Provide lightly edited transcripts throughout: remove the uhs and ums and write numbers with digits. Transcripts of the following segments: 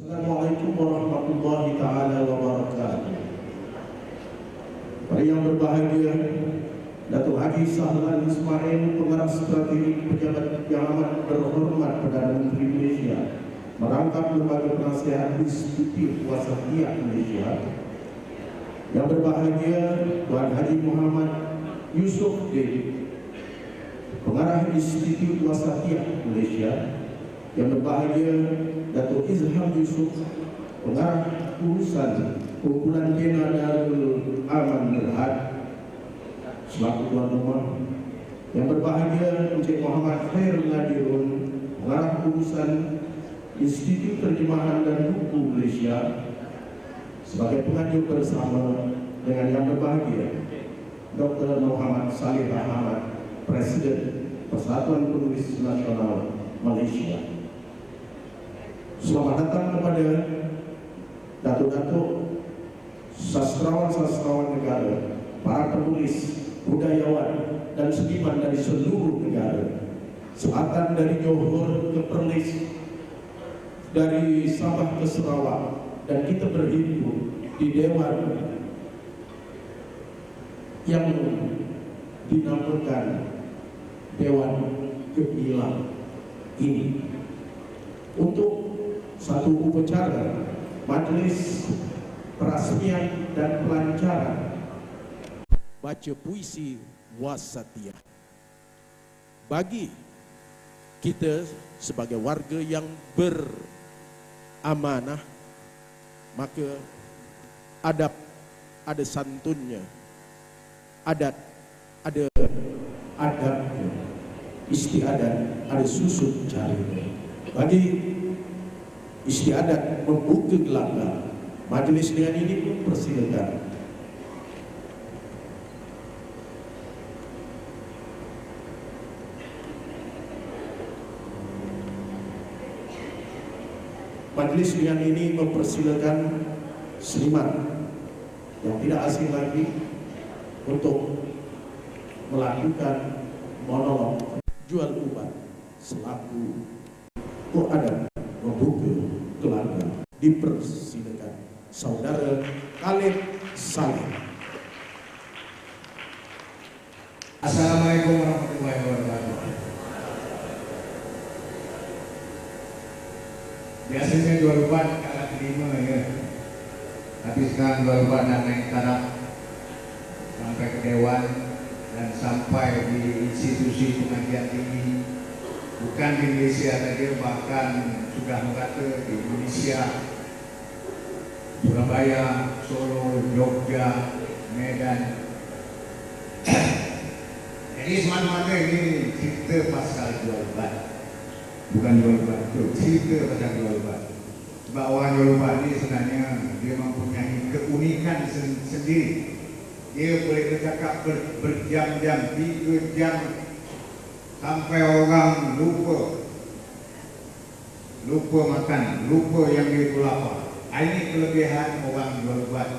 Assalamualaikum warahmatullahi taala wabarakatuh. Para yang berbahagia, Datuk Haji Sahlan Ismail, Pengarah Strategi Pejabat yang amat berhormat Perdana Menteri Malaysia, merangkap Lembaga Penasihat Eksekutif Wasatiyah Malaysia. Yang berbahagia, Tuan Haji Muhammad Yusof D, Pengarah Institut Wasatiyah Malaysia. Yang berbahagia, Datuk Izham Yusof, Pengarah Urusan Kumpulan Kena Darul Aman Nurhad selaku tuan rumah. Yang berbahagia, Encik Muhammad Khair Nadirun, Pengarah Urusan Institut Terjemahan dan Buku Malaysia, sebagai pengajuk bersama dengan yang berbahagia, Dr. Muhammad Saleh Ahmad, Presiden Persatuan Penulis Nasional Malaysia. Selamat datang kepada datuk-datuk, sastrawan-sastrawan negara, para penulis, budayawan, dan seniman dari seluruh negara, selatan dari Johor ke Perlis, dari Sabah ke Sarawak, dan kita berhimpun di Dewan yang dinamakan Dewan Gemilang ini untuk satu upacara majlis perasmian dan pelancaran baca puisi Wasatiyah bagi kita sebagai warga yang beramanah. Maka adab ada santunnya, adat ada adabnya, istiadat ada susun caranya. Bagi istiadat membuka gelanggang majlis dengan ini pun persilakan. Majlis dengan ini mempersilakan seniman yang tidak asing lagi untuk melakukan monolog jual ubat selaku Quran membuka gelanggang. Dipersilakan Saudara Khalid Saleh. Assalamualaikum warahmatullahi wabarakatuh. Biasanya jual ubat kalau terima ya, tapi sekarang jual ubat dan naik taraf sampai ke Dewan dan sampai di institusi pengajian tinggi, bukan di Malaysia saja, bahkan sudah mengata di Indonesia, Surabaya, Solo, Jogja, Medan. Jadi semata-mata ini cerita pasal jual ubat, bukan jual ubat, itu cerita pasal jual ubat. Sebab orang jual ubat ini sebenarnya dia mempunyai keunikan sendiri. Dia boleh bercakap berjam-jam, 3 jam, sampai orang lupa makan, lupa yang dia lapar. Ini kelebihan orang jual ubat.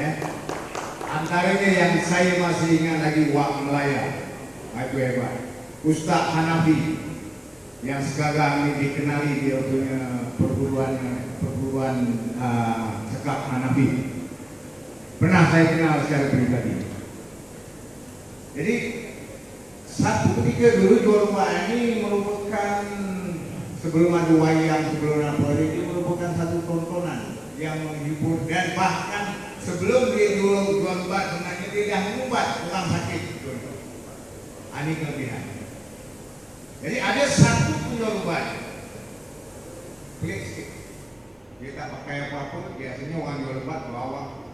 Ya. Antaranya yang saya masih ingat lagi, Wak Melaya, itu hebat. Ustaz Hanafi yang sekarang ini dikenali dia punya perguruan sekap Hanafi. Pernah saya kenal secara pribadi. Jadi satu ketika dulu jual ubat ini merupakan, sebelum ada wayang, sebelum apa, ini merupakan satu tontonan yang menghibur, dan bahkan sebelum dia jual ubat sebenarnya dia dah mengubat orang sakit. Ini kelebihan. Jadi ada satu penjual ubat pelik sikit, dia tak pakai apa-apa. Biasanya orang jual ubat bawa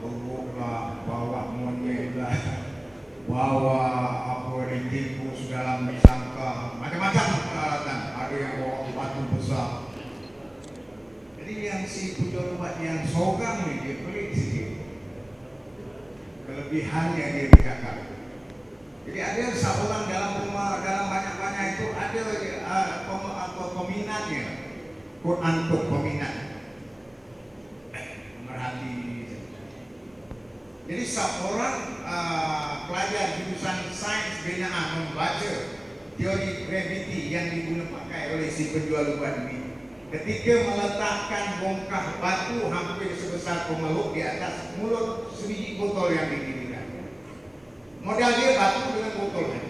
buruk lah, bawa monyet lah, bawa apa ditipu dalam disangka, macam-macam peralatan. Ada yang bawa batu besar. Jadi yang si penjual obat yang sorang ni dia pelik sikit, kelebihannya dia bercakap. Jadi ada seorang dalam rumah, dalam banyak-banyak itu ada peminatnya, Quran peminat, merhati. Jadi seorang pelajar jurusan sains binaan membaca teori graviti yang digunakan oleh si penjual ubat ini. ketika meletakkan bongkah batu hampir sebesar pemeluk di atas mulut sebiji botol yang didirikan. Modal dia batu dengan botolnya.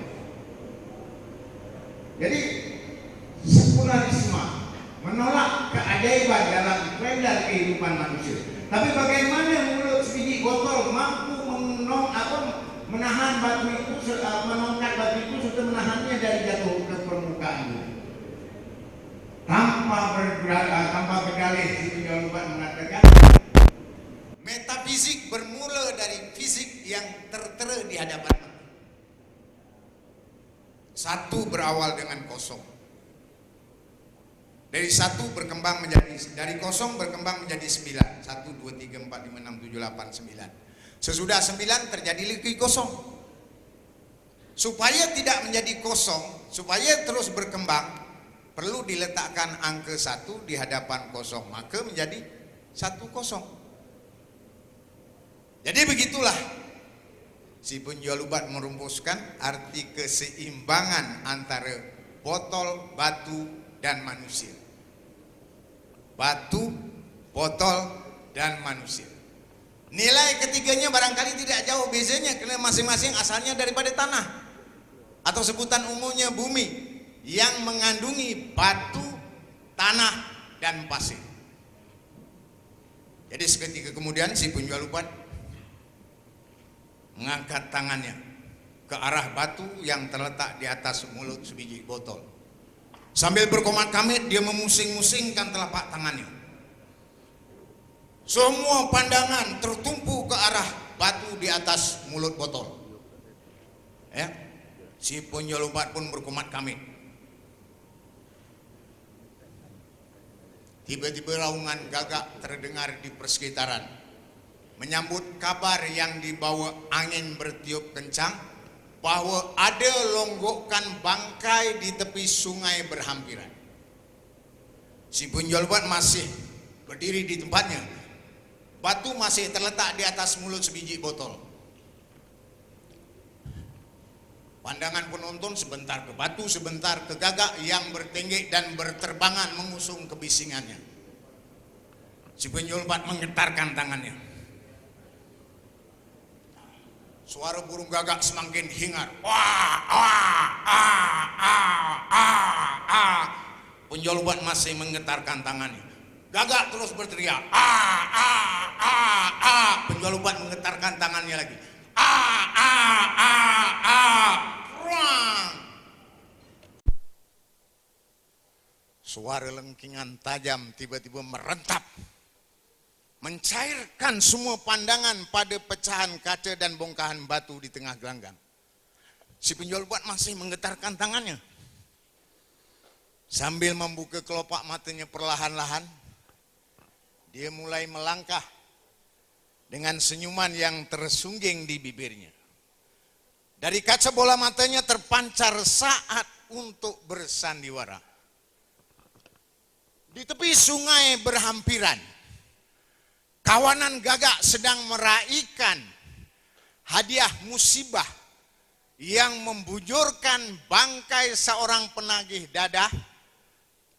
Jadi sekularisme menolak keajaiban dalam kalender kehidupan manusia. Tapi bagaimana mulut sebiji botol mampu menahan batu itu, mengangkat batu itu serta menahannya dari jatuh ke permukaan bumi. Tanpa berdalih, si penjual obat mengatakan metafisik bermula dari fisik yang tertera di hadapan. Satu berawal dengan kosong. Dari satu berkembang menjadi, dari kosong berkembang menjadi 9. 1, 2, 3, 4, 5, 6, 7, 8, 9. Sesudah 9 terjadi lagi kosong. Supaya tidak menjadi kosong, supaya terus berkembang, perlu diletakkan angka 1 di hadapan kosong, maka menjadi 1 kosong. Jadi begitulah si penjual obat merumuskan arti keseimbangan antara botol, batu, dan manusia. Batu, botol, dan manusia. Nilai ketiganya barangkali tidak jauh bezanya karena masing-masing asalnya daripada tanah atau sebutan umumnya bumi yang mengandungi batu, tanah, dan pasir. Jadi seketika kemudian si penjual obat mengangkat tangannya ke arah batu yang terletak di atas mulut sebiji botol. Sambil berkomat-kamit dia memusing-musingkan telapak tangannya. Semua pandangan tertumpu ke arah batu di atas mulut botol. Ya, si penjual obat pun berkomat-kamit. Tiba-tiba raungan gagak terdengar di persekitaran, menyambut kabar yang dibawa angin bertiup kencang bahwa ada longgokan bangkai di tepi sungai berhampiran. Si penjual obat masih berdiri di tempatnya. Batu masih terletak di atas mulut sebiji botol. Pandangan penonton sebentar ke batu, sebentar ke gagak yang bertenggek dan berterbangan mengusung kebisingannya. Si penjual obat menggetarkan tangannya. Suara burung gagak semakin hingar. Wah, penjual obat masih menggetarkan tangannya. Gagak terus berteriak. Penjual obat menggetarkan tangannya lagi. Suara lengkingan tajam tiba-tiba merentap, mencairkan semua pandangan pada pecahan kaca dan bongkahan batu di tengah gelanggang. Si penjual obat masih menggetarkan tangannya. Sambil membuka kelopak matanya perlahan-lahan, dia mulai melangkah dengan senyuman yang tersungging di bibirnya. Dari kaca bola matanya terpancar saat untuk bersandiwara. Di tepi sungai berhampiran, kawanan gagak sedang meraihkan hadiah musibah yang membujurkan bangkai seorang penagih dadah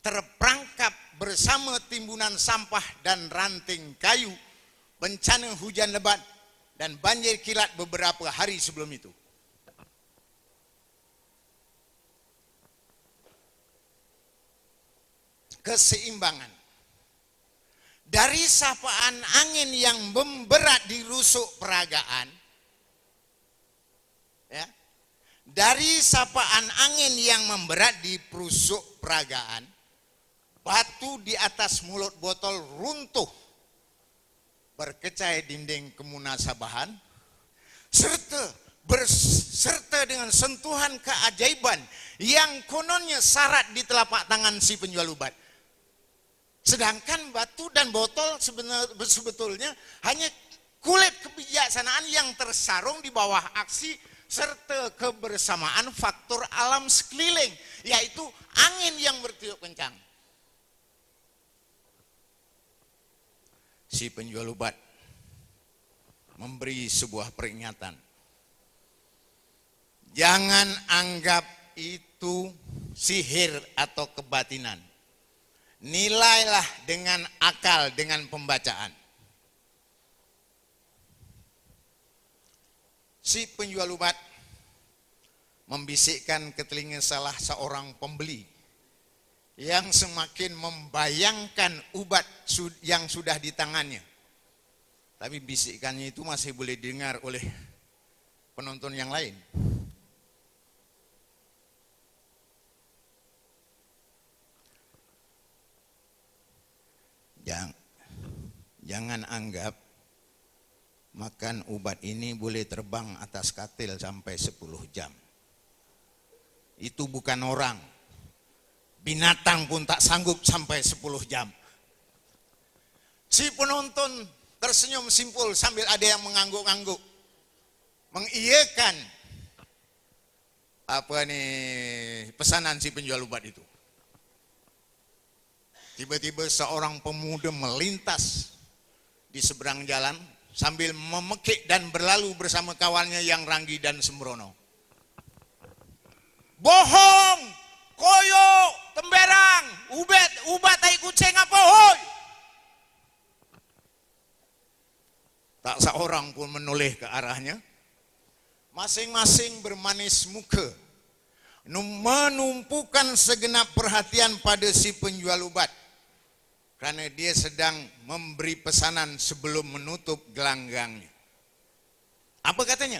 terperangkap bersama timbunan sampah dan ranting kayu, bencana hujan lebat dan banjir kilat beberapa hari sebelum itu. Keseimbangan dari sapaan angin yang memberat di rusuk peragaan, ya, dari sapaan angin yang memberat di rusuk peragaan, batu di atas mulut botol runtuh berkecai dinding kemunasabahan serta dengan sentuhan keajaiban yang kononnya syarat di telapak tangan si penjual obat. Sedangkan batu dan botol sebetulnya hanya kulit kebijaksanaan yang tersarung di bawah aksi serta kebersamaan faktor alam sekeliling, yaitu angin yang bertiup kencang. Si penjual obat memberi sebuah peringatan. Jangan anggap itu sihir atau kebatinan. nilailah dengan akal, dengan pembacaan. Si penjual obat membisikkan ke telinga salah seorang pembeli yang semakin membayangkan obat yang sudah di tangannya. Tapi bisikannya itu masih boleh didengar oleh penonton yang lain. Jangan anggap makan obat ini boleh terbang atas katil sampai 10 jam. Itu bukan orang. Binatang pun tak sanggup sampai 10 jam. Si penonton tersenyum simpul sambil ada yang mengangguk-angguk. Mengiyakan pesanan si penjual obat itu. Tiba-tiba seorang pemuda melintas di seberang jalan sambil memekik dan berlalu bersama kawannya yang Ranggi dan Sembrono. Bohong, koyo, temberang, ubat tai kucing apa hoi? Tak seorang pun menoleh ke arahnya. Masing-masing bermanis muka, menumpukan segenap perhatian pada si penjual obat. Karena dia sedang memberi pesanan sebelum menutup gelanggangnya. Apa katanya?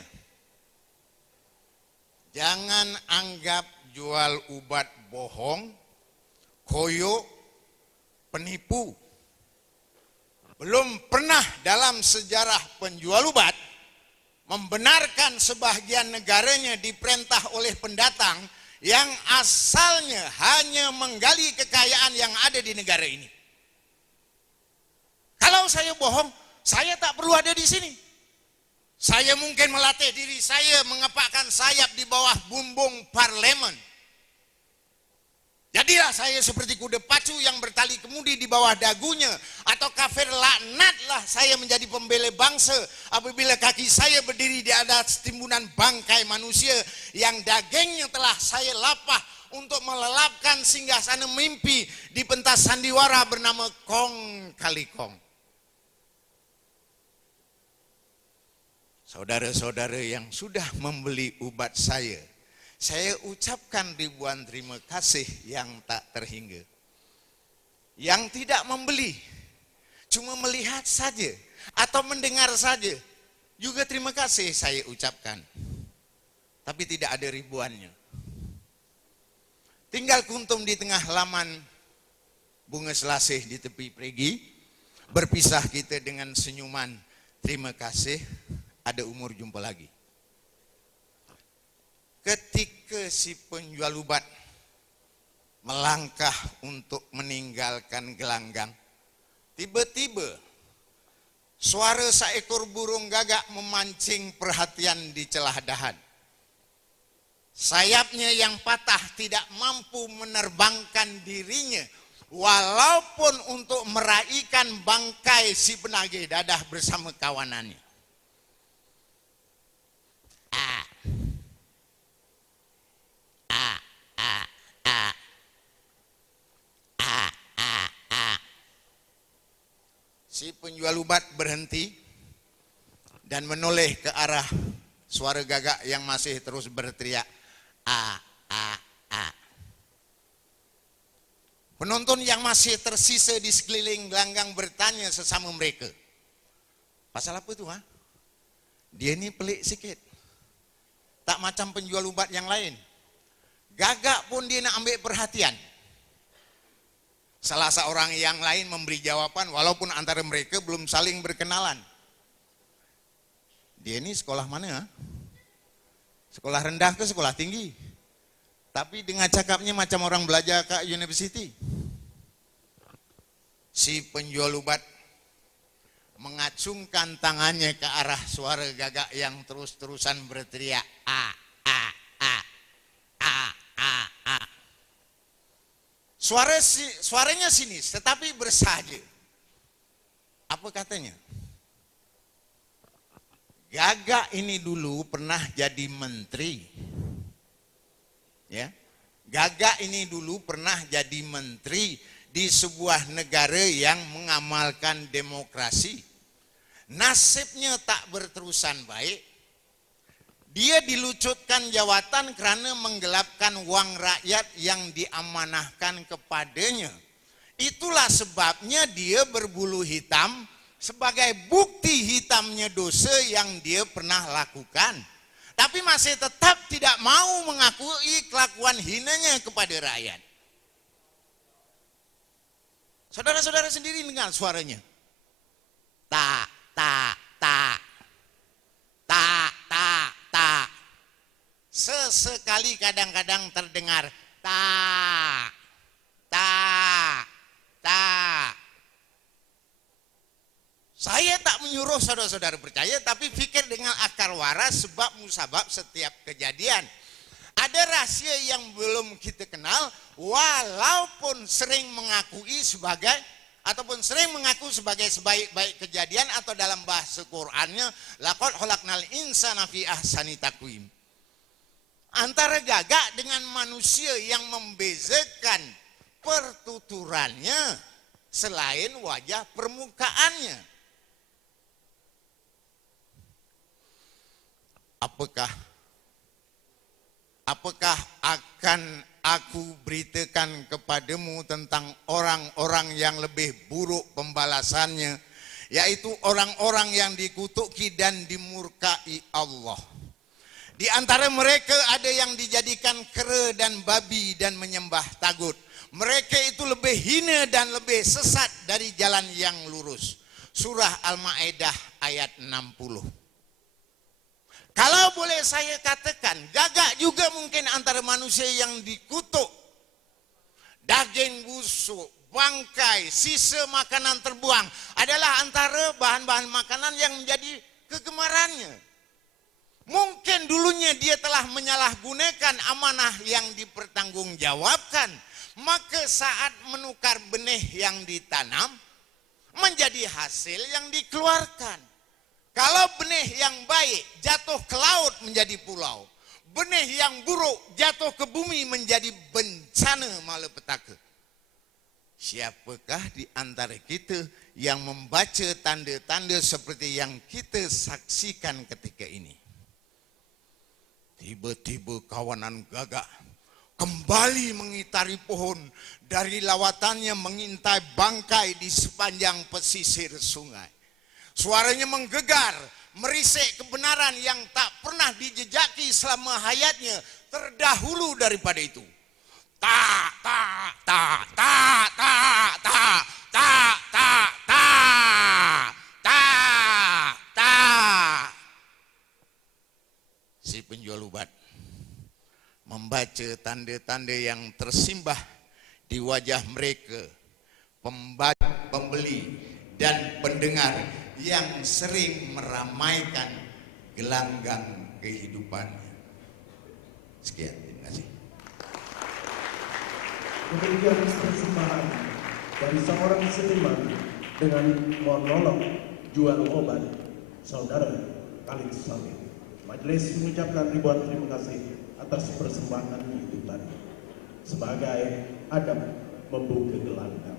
Jangan anggap jual obat bohong, koyo, penipu. Belum pernah dalam sejarah penjual obat membenarkan sebahagian negaranya diperintah oleh pendatang yang asalnya hanya menggali kekayaan yang ada di negara ini. Kalau saya bohong, saya tak perlu ada di sini. Saya mungkin melatih diri saya mengepakkan sayap di bawah bumbung parlemen. Jadilah saya seperti kuda pacu yang bertali kemudi di bawah dagunya, atau kafir laknatlah saya menjadi pembela bangsa apabila kaki saya berdiri di atas timbunan bangkai manusia yang dagingnya telah saya lapah untuk melelapkan singgasana mimpi di pentas sandiwara bernama Kong Kali Kong. Saudara-saudara yang sudah membeli obat saya ucapkan ribuan terima kasih yang tak terhingga. Yang tidak membeli, cuma melihat saja atau mendengar saja, juga terima kasih saya ucapkan. Tapi tidak ada ribuannya. Tinggal kuntum di tengah halaman bunga selasih di tepi perigi, berpisah kita dengan senyuman terima kasih, ada umur jumpa lagi. Ketika si penjual obat melangkah untuk meninggalkan gelanggang, tiba-tiba suara seekor burung gagak memancing perhatian di celah dahan. Sayapnya yang patah tidak mampu menerbangkan dirinya, walaupun untuk meraihkan bangkai si penagih dadah bersama kawanannya. Si penjual obat berhenti dan menoleh ke arah suara gagak yang masih terus berteriak, a. Penonton yang masih tersisa di sekeliling gelanggang bertanya sesama mereka, pasal apa itu? Dia ini pelik sikit, tak macam penjual obat yang lain. Gagak pun dia nak ambil perhatian. Salah seorang yang lain memberi jawaban walaupun antara mereka belum saling berkenalan. Dia ini sekolah mana? Sekolah rendah ke sekolah tinggi? Tapi dengan cakapnya macam orang belajar ke university. Si penjual obat mengacungkan tangannya ke arah suara gagak yang terus-terusan berteriak, a. Suaranya sinis tetapi bersahaja. Apa katanya? Gagak ini dulu pernah jadi menteri. Ya. Gagak ini dulu pernah jadi menteri di sebuah negara yang mengamalkan demokrasi. Nasibnya tak berterusan baik. Dia dilucutkan jawatan karena menggelapkan uang rakyat yang diamanahkan kepadanya. Itulah sebabnya dia berbulu hitam sebagai bukti hitamnya dosa yang dia pernah lakukan. Tapi masih tetap tidak mau mengakui kelakuan hinanya kepada rakyat. Saudara-saudara sendiri dengar suaranya. Tak, tak, tak. Tak, tak, tak. Sesekali kadang-kadang terdengar tak, tak, tak. Saya tak menyuruh saudara-saudara percaya, tapi pikir dengan akar waras sebab musabab setiap kejadian. Ada rahasia yang belum kita kenal, walaupun sering mengakui sebagai ataupun sering mengaku sebagai sebaik-baik kejadian, atau dalam bahasa Qur'annya laqad khalaqnal insana fi ahsani taqwim. Antara gagak dengan manusia yang membezakan pertuturannya selain wajah permukaannya. Apakah akan aku beritakan kepadamu tentang orang-orang yang lebih buruk pembalasannya, yaitu orang-orang yang dikutuki dan dimurkai Allah. Di antara mereka ada yang dijadikan kera dan babi dan menyembah tagut. Mereka itu lebih hina dan lebih sesat dari jalan yang lurus. Surah Al-Ma'idah ayat 60. Kalau boleh saya katakan, gagak juga mungkin antara manusia yang dikutuk. Daging busuk, bangkai, sisa makanan terbuang adalah antara bahan-bahan makanan yang menjadi kegemarannya. Mungkin dulunya dia telah menyalahgunakan amanah yang dipertanggungjawabkan. Maka saat menukar benih yang ditanam, menjadi hasil yang dikeluarkan. Kalau benih yang baik jatuh ke laut menjadi pulau, benih yang buruk jatuh ke bumi menjadi bencana malapetaka. Siapakah di antara kita yang membaca tanda-tanda seperti yang kita saksikan ketika ini? Tiba-tiba kawanan gagak kembali mengitari pohon dari lawatannya mengintai bangkai di sepanjang pesisir sungai. Suaranya menggelegar, merisik kebenaran yang tak pernah dijejaki selama hayatnya terdahulu daripada itu. Tak, tak, tak, tak, tak, tak, tak, tak, tak, tak, tak. Si penjual obat membaca tanda-tanda yang tersimbah di wajah mereka, pembeli dan pendengar yang sering meramaikan gelanggang kehidupannya. Sekian, terima kasih. Demikian persembahan dari seorang seniman dengan monolog jual obat saudara Khalid Salim. Majelis mengucapkan ribuan terima kasih atas persembahan itu tadi sebagai adab membuka gelanggang.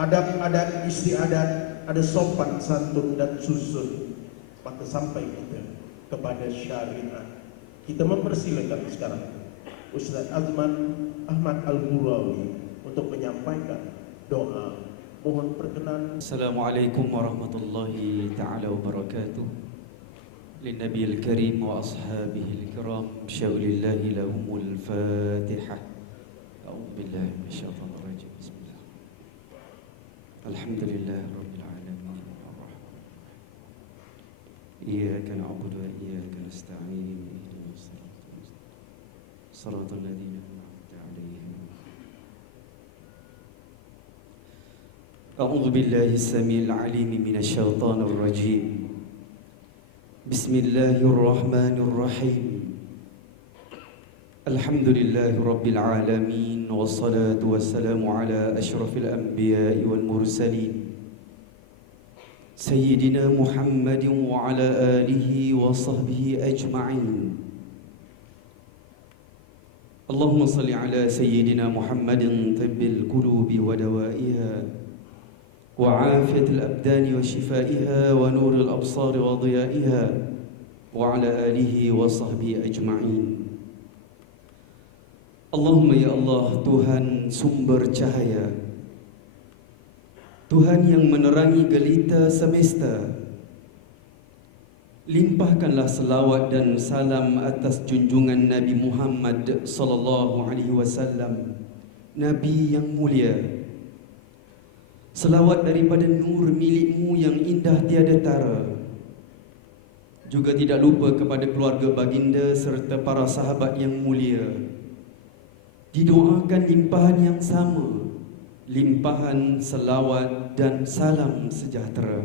Adab-adab istiadat, ada sopan santun dan susun. Maka sampai kita kepada syariat. Kita mempersilakan sekarang Ustaz Azman Ahmad Al-Ghurawi untuk menyampaikan doa. Mohon perkenan. Assalamualaikum warahmatullahi ta'ala wabarakatuh. Linnabiil karim wa ashabihil kiram. Syaulillahi lahumul fatihah. A'udzu billahi minasyaitonir rajim. Bismillah. Alhamdulillah rabbil alamin. Iyyaka na'budu wa iyyaka nasta'in. Ihdinas siratal ladzina an'amta 'alaihim. أعوذ بالله السميع العليم من الشيطان الرجيم. بسم الله الرحمن الرحيم. الحمد لله رب العالمين والصلاة والسلام على أشرف الأنبياء والمرسلين سيدنا محمد وعلى آله وصحبه أجمعين. اللهم صل على سيدنا محمد طب القلوب ودوائها وعافية الأبدان وشفائها ونور الأبصار وضيائها وعلى آله وصحبه أجمعين. Allahumma ya Allah, Tuhan sumber cahaya, Tuhan yang menerangi gelita semesta, limpahkanlah selawat dan salam atas junjungan Nabi Muhammad sallallahu alaihi wasallam, Nabi yang mulia. Selawat daripada nur milikmu yang indah tiada tara. Juga tidak lupa kepada keluarga baginda serta para sahabat yang mulia. Didoakan limpahan yang sama, limpahan selawat dan salam sejahtera.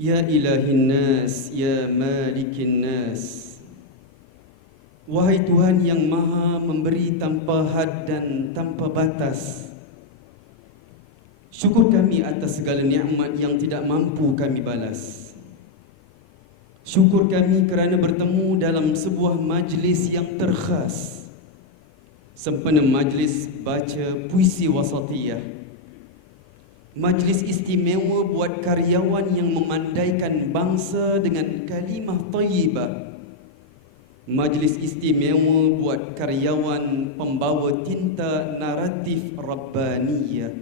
Ya ilahin nas, ya malikin nas. Wahai Tuhan yang maha memberi tanpa had dan tanpa batas, syukur kami atas segala nikmat yang tidak mampu kami balas. Syukur kami kerana bertemu dalam sebuah majlis yang terkhas, sempena majlis baca puisi wasatiyah, majlis istimewa buat karyawan yang memandaikan bangsa dengan kalimah thayyibah, majlis istimewa buat karyawan pembawa tinta naratif rabbaniyah.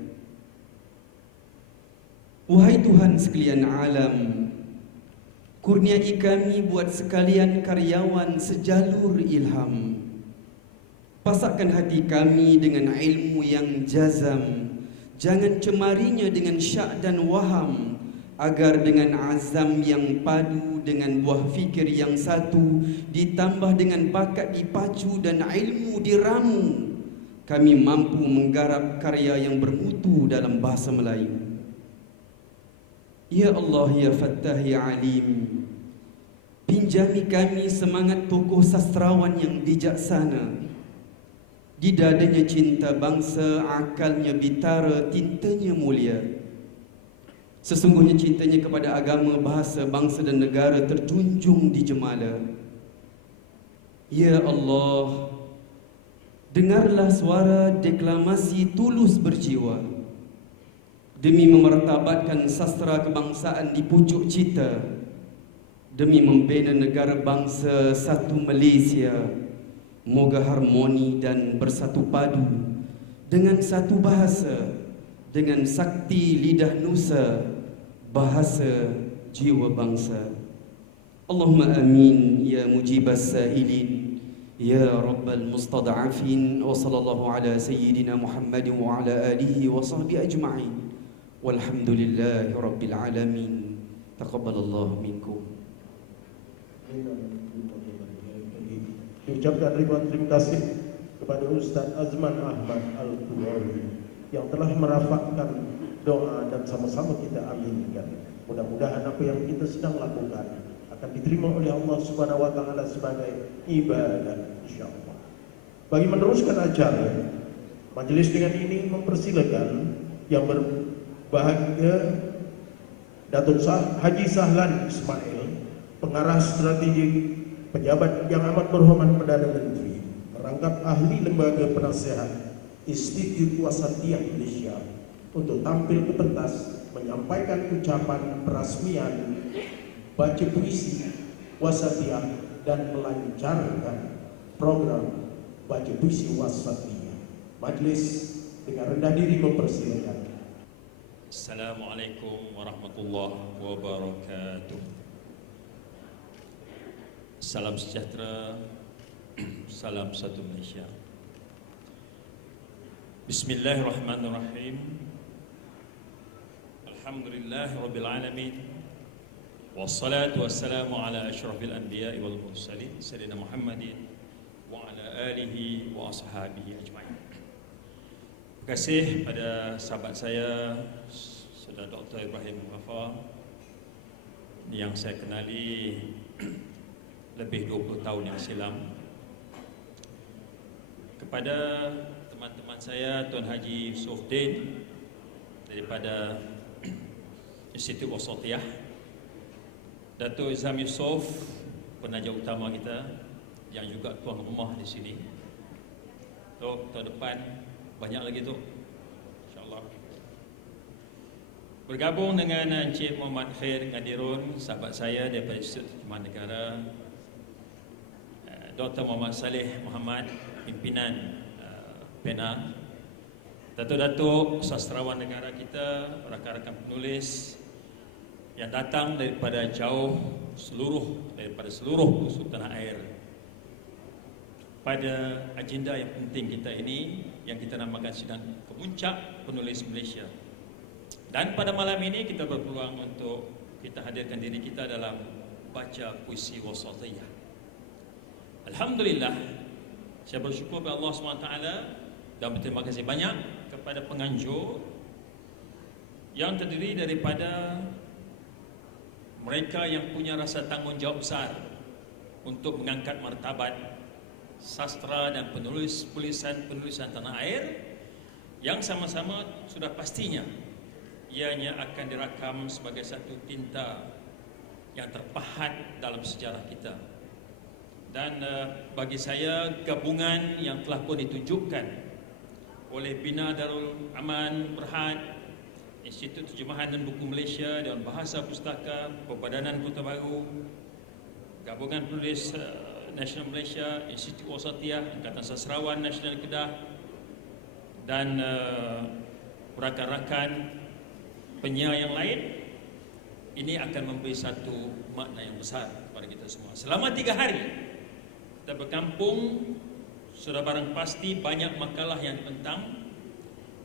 Wahai Tuhan sekalian alam, kurniai kami buat sekalian karyawan sejalur ilham. Pasakkan hati kami dengan ilmu yang jazam, jangan cemarinya dengan syak dan waham, agar dengan azam yang padu dengan buah fikir yang satu, ditambah dengan bakat dipacu dan ilmu diramu, kami mampu menggarap karya yang bermutu dalam bahasa Melayu. Ya Allah, ya Fattah, ya Alim, pinjami kami semangat tokoh sastrawan yang bijaksana. Di dadanya cinta bangsa, akalnya bitara, tintanya mulia. Sesungguhnya cintanya kepada agama, bahasa, bangsa dan negara terjunjung di jemala. Ya Allah, dengarlah suara deklamasi tulus berjiwa demi memartabatkan sastra kebangsaan di pucuk cita, demi membina negara bangsa satu Malaysia. Moga harmoni dan bersatu padu dengan satu bahasa, dengan sakti lidah nusa, bahasa jiwa bangsa. Allahumma amin ya mujibas sa'ilin, ya rabbal mustada'afin. Wa sallallahu ala sayyidina Muhammadin wa ala alihi wa sahbihi ajma'in. Walhamdulillahi rabbil alamin. Taqabbalallahu minkum. Diucapkan ribuan terima kasih kepada Ustaz Azman Ahmad Al-Qurawi yang telah merafakkan doa dan sama-sama kita aminkan. Mudah-mudahan apa yang kita sedang lakukan akan diterima oleh Allah Subhanahu wa taala sebagai ibadah insyaallah. Bagi meneruskan acara, majelis dengan ini mempersilakan yang berbahagia Datuk Haji Sahlan Ismail, pengarah strategi, pejabat yang amat berhormat Perdana Menteri, merangkap ahli lembaga penasehat Institut Wasatiyah Malaysia, untuk tampil ke pentas menyampaikan ucapan perasmian baca puisi wasatiyah dan melancarkan program baca puisi wasatiyah. Majlis dengan rendah diri mempersilakan. Assalamualaikum warahmatullahi wabarakatuh. Salam sejahtera, salam satu Malaysia. Bismillahirrahmanirrahim. Alhamdulillahirabbil alamin. Wassalatu wassalamu ala asyrafil anbiya'i wal mursalin sayyidina Muhammadin wa ala alihi wa ashabihi ajma'in. Terima kasih pada sahabat saya Saudara Dr. Ibrahim Mughafar yang saya kenali lebih 20 tahun yang silam. Kepada teman-teman saya Tuan Haji Yusof Din daripada Institut Wasatiyah, Datuk Izam Yusof, penaja utama kita, yang juga tuan rumah di sini. Tok, tahun depan banyak lagi tu, insyaAllah. Bergabung dengan Encik Muhammad Khair Ngadirun, sahabat saya daripada Institut Terjemahan Negara, Dr. Muhammad Saleh Muhammad, pimpinan PENA, Datuk-datuk sastrawan negara kita, rakan-rakan penulis yang datang daripada jauh, daripada seluruh penjuru tanah air, pada agenda yang penting kita ini yang kita namakan sidang kemuncak penulis Malaysia. Dan pada malam ini kita berpeluang untuk kita hadirkan diri kita dalam baca puisi wasatiyah. Alhamdulillah, saya bersyukur kepada Allah SWT dan berterima kasih banyak kepada penganjur yang terdiri daripada mereka yang punya rasa tanggungjawab besar untuk mengangkat martabat sastra dan penulisan tanah air yang sama-sama sudah pastinya ianya akan dirakam sebagai satu tinta yang terpahat dalam sejarah kita. Dan bagi saya, gabungan yang telah pun ditunjukkan oleh Bina Darul Aman Berhad, Institut Terjemahan dan Buku Malaysia, Dewan Bahasa Pustaka, Perbadanan Kota Baru, Gabungan Penulis Nasional Malaysia, Institut Wasatiyah, Angkatan Sastrawan Nasional Kedah, dan rakan-rakan penyiar yang lain, ini akan memberi satu makna yang besar kepada kita semua. Selama 3 hari kita berkampung, sudah barang pasti banyak makalah yang dibentang,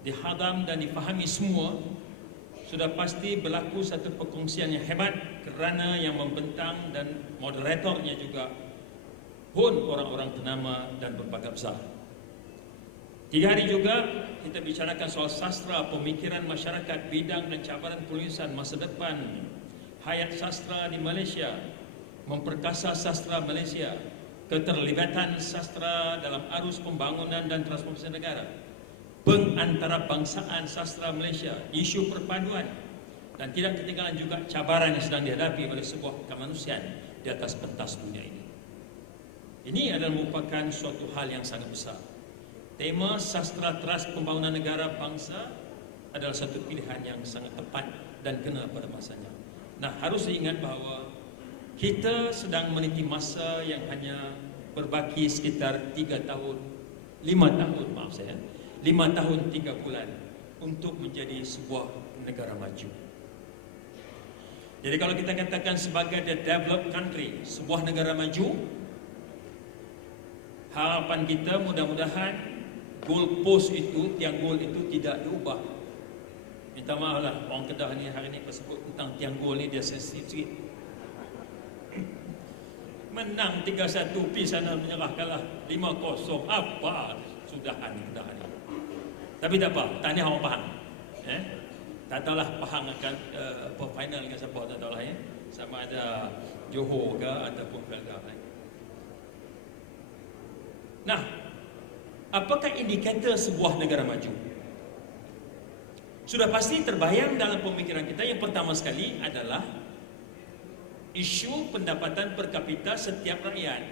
dihadam dan difahami semua. Sudah pasti berlaku satu perkongsian yang hebat kerana yang membentang dan moderatornya juga pun orang-orang ternama dan berbakat besar. 3 hari juga kita bicarakan soal sastra, pemikiran masyarakat, bidang dan cabaran penulisan masa depan, hayat sastra di Malaysia, memperkasa sastra Malaysia, keterlibatan sastra dalam arus pembangunan dan transformasi negara, pengantarabangsaaan sastra Malaysia, isu perpaduan, dan tidak ketinggalan juga cabaran yang sedang dihadapi oleh sebuah kemanusiaan di atas pentas dunia ini. Ini adalah merupakan suatu hal yang sangat besar. Tema sastra teras pembangunan negara bangsa adalah satu pilihan yang sangat tepat dan kena pada masanya. Nah, harus diingat bahawa kita sedang meniti masa yang hanya berbaki sekitar 5 tahun 3 bulan untuk menjadi sebuah negara maju. Jadi kalau kita katakan sebagai the developed country, sebuah negara maju, harapan kita mudah-mudahan goalpost itu, tiang gol itu tidak diubah. Minta maaf lah, orang Kedah ni hari ni sebut tentang tiang gol ni dia sensitif sikit. Menang 3-1, pergi sana menyerah, kalah 5-0, apa sudahan Kedah ni. Tapi tak apa, tahniah orang Pahang. Tak tahulah Pahang akan final dengan siapa, tak tahulah ya. Sama ada Johor ke ataupun Kelantan. Nah, apakah indikator sebuah negara maju? Sudah pasti terbayang dalam pemikiran kita. Yang pertama sekali adalah isu pendapatan per kapita setiap rakyat.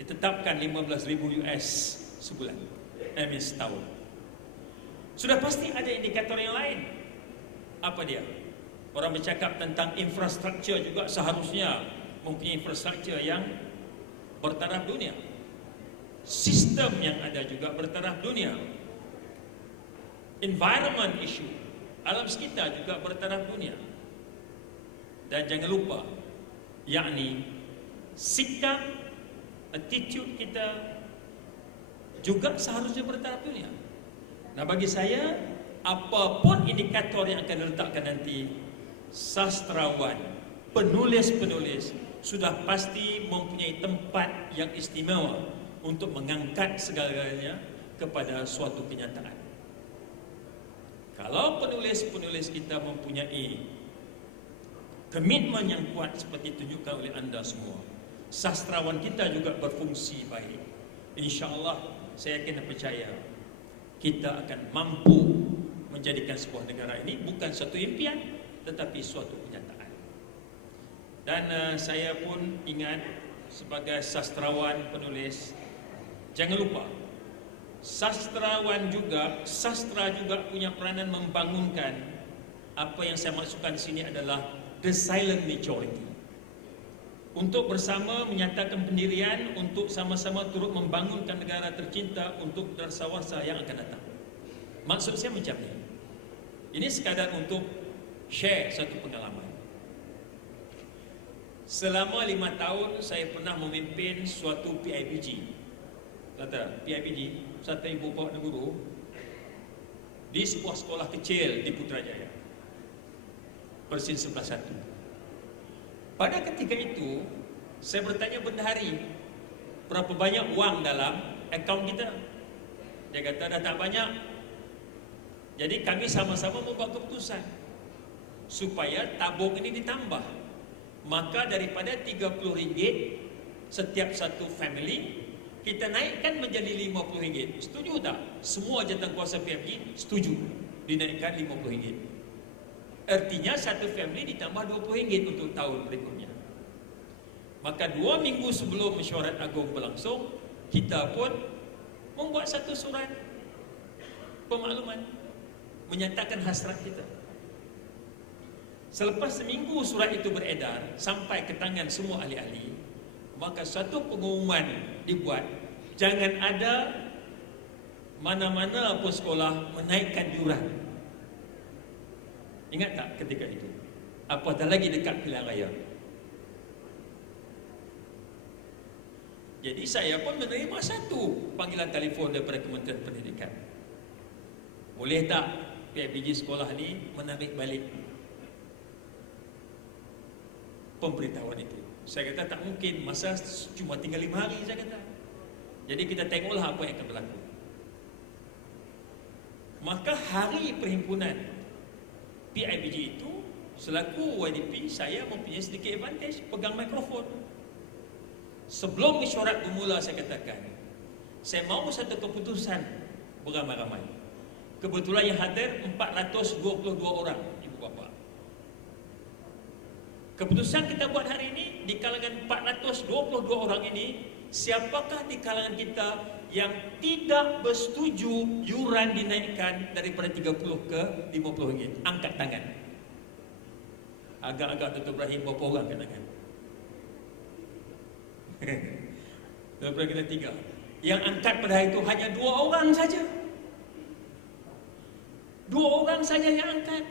Ditetapkan $15,000 sebulan, setahun. Sudah pasti ada indikator yang lain. Apa dia? Orang bercakap tentang infrastruktur juga seharusnya mempunyai infrastruktur yang bertaraf dunia. Sistem yang ada juga bertaraf dunia. Environment issue, alam sekitar juga bertaraf dunia. Dan jangan lupa, yakni sikap, attitude kita juga seharusnya bertaraf dunia. Nah, bagi saya, apapun indikator yang akan diletakkan nanti, sastrawan, penulis-penulis sudah pasti mempunyai tempat yang istimewa untuk mengangkat segala-galanya kepada suatu kenyataan. Kalau penulis-penulis kita mempunyai komitmen yang kuat seperti ditunjukkan oleh anda semua, sastrawan kita juga berfungsi baik, insya-Allah saya yakin dan percaya kita akan mampu menjadikan sebuah negara ini bukan satu impian tetapi suatu kenyataan. Dan saya pun ingat sebagai sastrawan penulis, jangan lupa sastra juga punya peranan membangunkan. Apa yang saya maksudkan di sini adalah the silent majority. Untuk bersama menyatakan pendirian untuk sama-sama turut membangunkan negara tercinta untuk dasawarsa yang akan datang. Maksud saya macam ni. Ini sekadar untuk share satu pengalaman. Selama 5 tahun saya pernah memimpin suatu PIBG. Kata PIBG, Persatuan Ibu Bapa dan Guru, di sebuah sekolah kecil di Putrajaya, Persin 11-1. Pada ketika itu saya bertanya bendahari, berapa banyak wang dalam akaun kita? Dia kata dah tak banyak. Jadi kami sama-sama membuat keputusan supaya tabung ini ditambah. Maka daripada RM30 setiap satu family, kita naikkan menjadi RM50. Setuju tak? Semua jawatankuasa PIBG setuju dinaikkan RM50. Artinya satu family ditambah RM20 untuk tahun berikutnya. Maka 2 minggu sebelum mesyuarat agung berlangsung, kita pun membuat satu surat pemakluman menyatakan hasrat kita. Selepas seminggu surat itu beredar sampai ke tangan semua ahli-ahli, maka satu pengumuman dibuat, jangan ada mana-mana pun sekolah menaikkan yuran. Ingat tak ketika itu? Apatah lagi dekat pilihan raya. Jadi saya pun menerima satu panggilan telefon daripada Kementerian Pendidikan. Boleh tak PIBG sekolah ni menarik balik pemberitahuan itu? Saya kata tak mungkin, masa cuma tinggal 5 hari, saya kata. Jadi kita tengoklah apa yang akan berlaku. Maka hari perhimpunan PIBG itu, selaku YDP, saya mempunyai sedikit advantage, pegang mikrofon. Sebelum mesyuarat bermula, saya katakan, saya mahu satu keputusan beramai-ramai. Kebetulan yang hadir 422 orang, ibu bapa. Keputusan kita buat hari ini, di kalangan 422 orang ini, siapakah di kalangan kita yang tidak bersetuju yuran dinaikkan daripada 30 ke RM50? Angkat tangan. Agak-agak Dr. Ibrahim berapa orang angkat tangan? Daripada kita 3. Yang angkat pada hari itu hanya 2 orang saja. 2 orang saja yang angkat.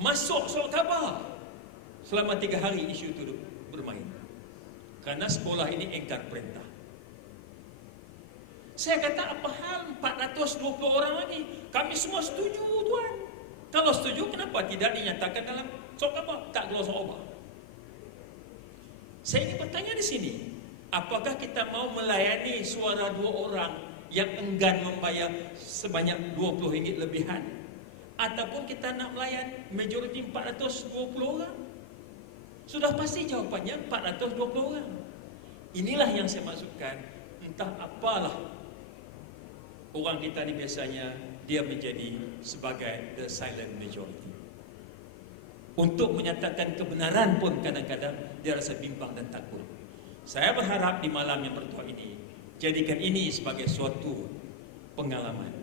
Masuk surat khabar. Selama 3 hari isu itu bermain. Karena sekolah ini engkar perintah. Saya kata, apa hal 420 orang lagi? Kami semua setuju, tuan. Kalau setuju, kenapa tidak dinyatakan dalam surat khabar? Tak keluar surat khabar. Saya ingin bertanya di sini, apakah kita mau melayani suara 2 orang yang enggan membayar sebanyak RM20 lebihan? Ataupun kita nak melayan majoriti 420 orang? Sudah pasti jawapannya 420 orang. Inilah yang saya maksudkan. Entah apalah orang kita ni biasanya dia menjadi sebagai the silent majority. Untuk menyatakan kebenaran pun kadang-kadang dia rasa bimbang dan takut. Saya berharap di malam yang bertuah ini, jadikan ini sebagai suatu pengalaman.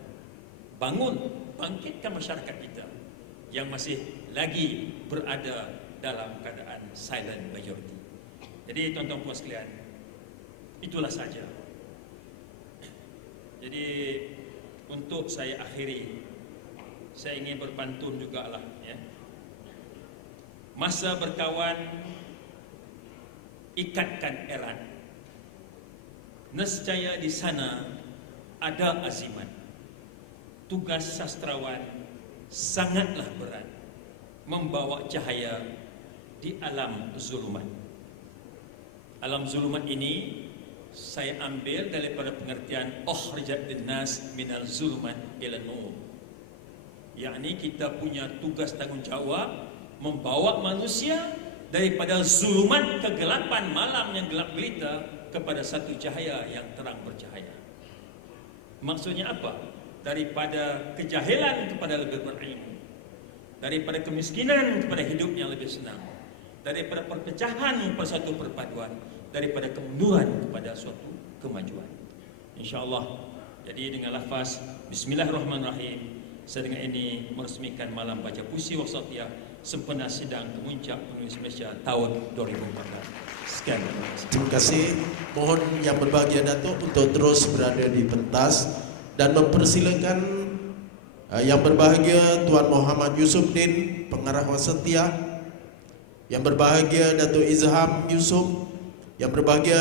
Bangkitkan masyarakat kita yang masih lagi berada dalam keadaan silent majority. Jadi tuan-tuan puan sekalian, itulah saja. Jadi untuk saya akhiri, saya ingin berpantun jugalah, ya. Masa berkawan, ikatkan erat. Nescaya di sana ada azimat. Tugas sastrawan sangatlah berat, membawa cahaya di alam zulumat. Alam zulumat ini saya ambil daripada pengertian ukhrijat linnas minal zulumat ila nur. Yakni kita punya tugas tanggungjawab membawa manusia daripada zulumat kegelapan malam yang gelap gelita kepada satu cahaya yang terang bercahaya. Maksudnya apa? Daripada kejahilan kepada lebih berilmu, daripada kemiskinan kepada hidup yang lebih senang, daripada perpecahan persatu perpaduan, daripada kemunduran kepada suatu kemajuan. InsyaAllah. Jadi dengan lafaz Bismillahirrahmanirrahim, saya dengan ini meresmikan malam baca puisi Wasatiyah sempena sidang kemuncak penulis Malaysia tahun 2014. Sekian. Terima kasih. Mohon yang berbahagia Datuk untuk terus berada di pentas dan mempersilakan yang berbahagia Tuan Muhammad Yusufuddin, pengarah Wasatiyah, yang berbahagia Datuk Izham Yusof, yang berbahagia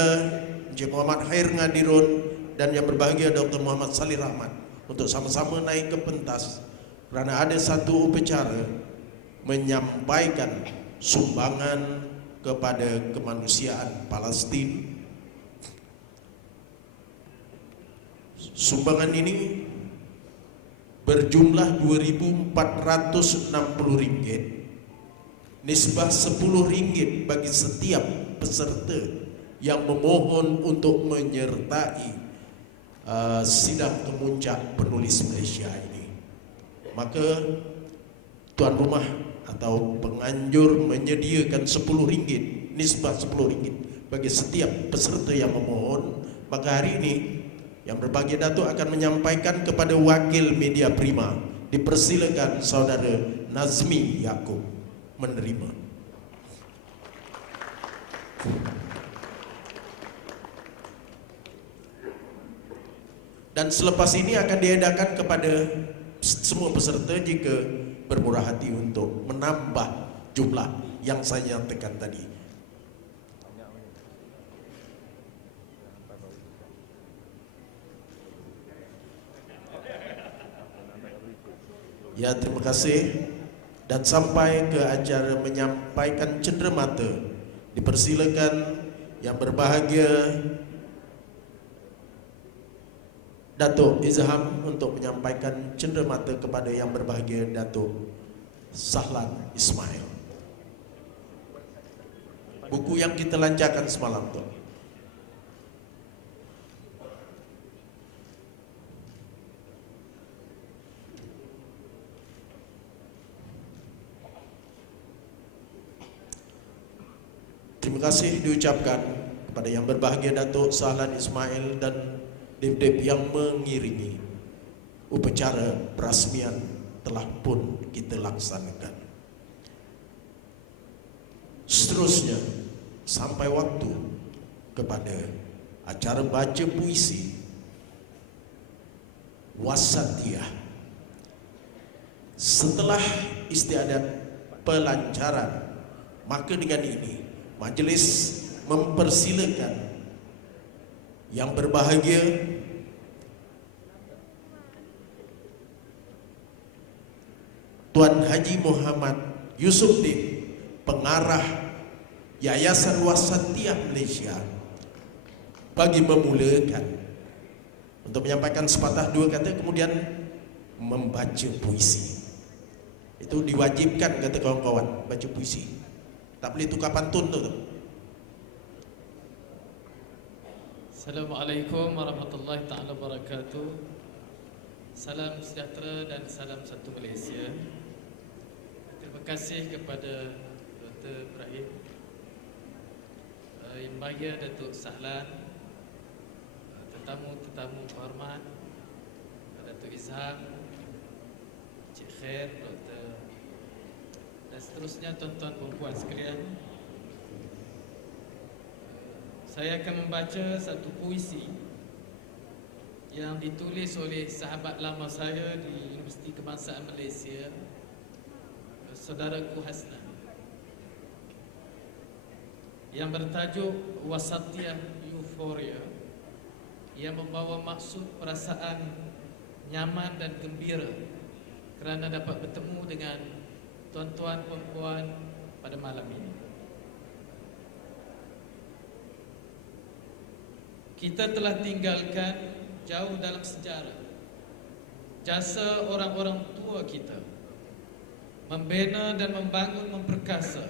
Encik Muhammad Khair Ngadirun, dan yang berbahagia Dr. Muhammad Salih Rahmat untuk sama-sama naik ke pentas kerana ada satu upacara menyampaikan sumbangan kepada kemanusiaan Palestin. Sumbangan ini berjumlah RM2.460, nisbah RM10 bagi setiap peserta yang memohon untuk menyertai sidang kemuncak penulis Malaysia ini. Maka tuan rumah atau penganjur menyediakan RM10, nisbah RM10 bagi setiap peserta yang memohon. Maka hari ini yang berbahagia Datuk akan menyampaikan kepada wakil media Prima. Dipersilakan saudara Nazmi Yaakob menerima. Dan selepas ini akan diedarkan kepada semua peserta jika bermurah hati untuk menambah jumlah yang saya nyatakan tadi. Ya, terima kasih. Dan sampai ke acara menyampaikan cenderamata, dipersilakan yang berbahagia Datuk Izham untuk menyampaikan cenderamata kepada yang berbahagia Datuk Sahlan Ismail. Buku yang kita lancarkan semalam tu. Terima kasih diucapkan kepada yang berbahagia Datuk Sahlan Ismail dan Dip-dip yang mengiringi upacara perasmian telah pun kita laksanakan. Seterusnya sampai waktu kepada acara baca puisi Wasatiyah. Setelah istiadat pelancaran, maka dengan ini majlis mempersilakan yang berbahagia Tuan Haji Muhammad Yusufuddin, pengarah Yayasan Wasatiyah Malaysia, bagi memulakan untuk menyampaikan sepatah dua kata, kemudian membaca puisi. Itu diwajibkan, kata kawan-kawan, baca puisi. Tak boleh tukar pantun tu. Assalamualaikum warahmatullahi ta'ala wabarakatuh. Salam sejahtera dan salam satu Malaysia. Terima kasih kepada Dr. Ibrahim, Yang Bahagia Datuk Sahlan, tetamu-tetamu hormat, Datuk Izham, Cik Khair, Dr. dan seterusnya tuan-tuan dan puan sekalian. Saya akan membaca satu puisi yang ditulis oleh sahabat lama saya di Universiti Kebangsaan Malaysia, saudaraku Hasnan, yang bertajuk Wasatiyah Euphoria, yang membawa maksud perasaan nyaman dan gembira kerana dapat bertemu dengan tuan-tuan dan puan pada malam ini. Kita telah tinggalkan jauh dalam sejarah jasa orang-orang tua kita membina dan membangun memperkasa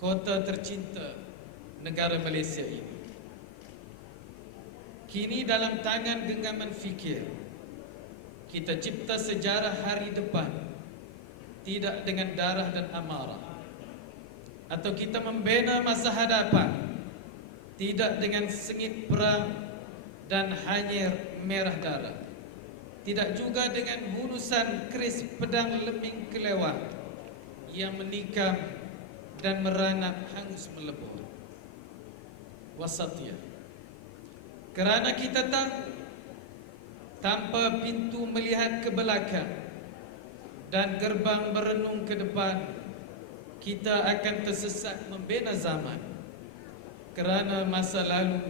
kota tercinta negara Malaysia ini. Kini dalam tangan genggaman fikir, kita cipta sejarah hari depan tidak dengan darah dan amarah, atau kita membina masa hadapan tidak dengan sengit perang dan hanyir merah darah, tidak juga dengan hulusan keris pedang lembing kelewat yang menikam dan meranap hangus melebur. Wasatiyah, kerana kita tahu tanpa pintu melihat ke belakang dan gerbang berenung ke depan, kita akan tersesat membina zaman. Kerana masa lalu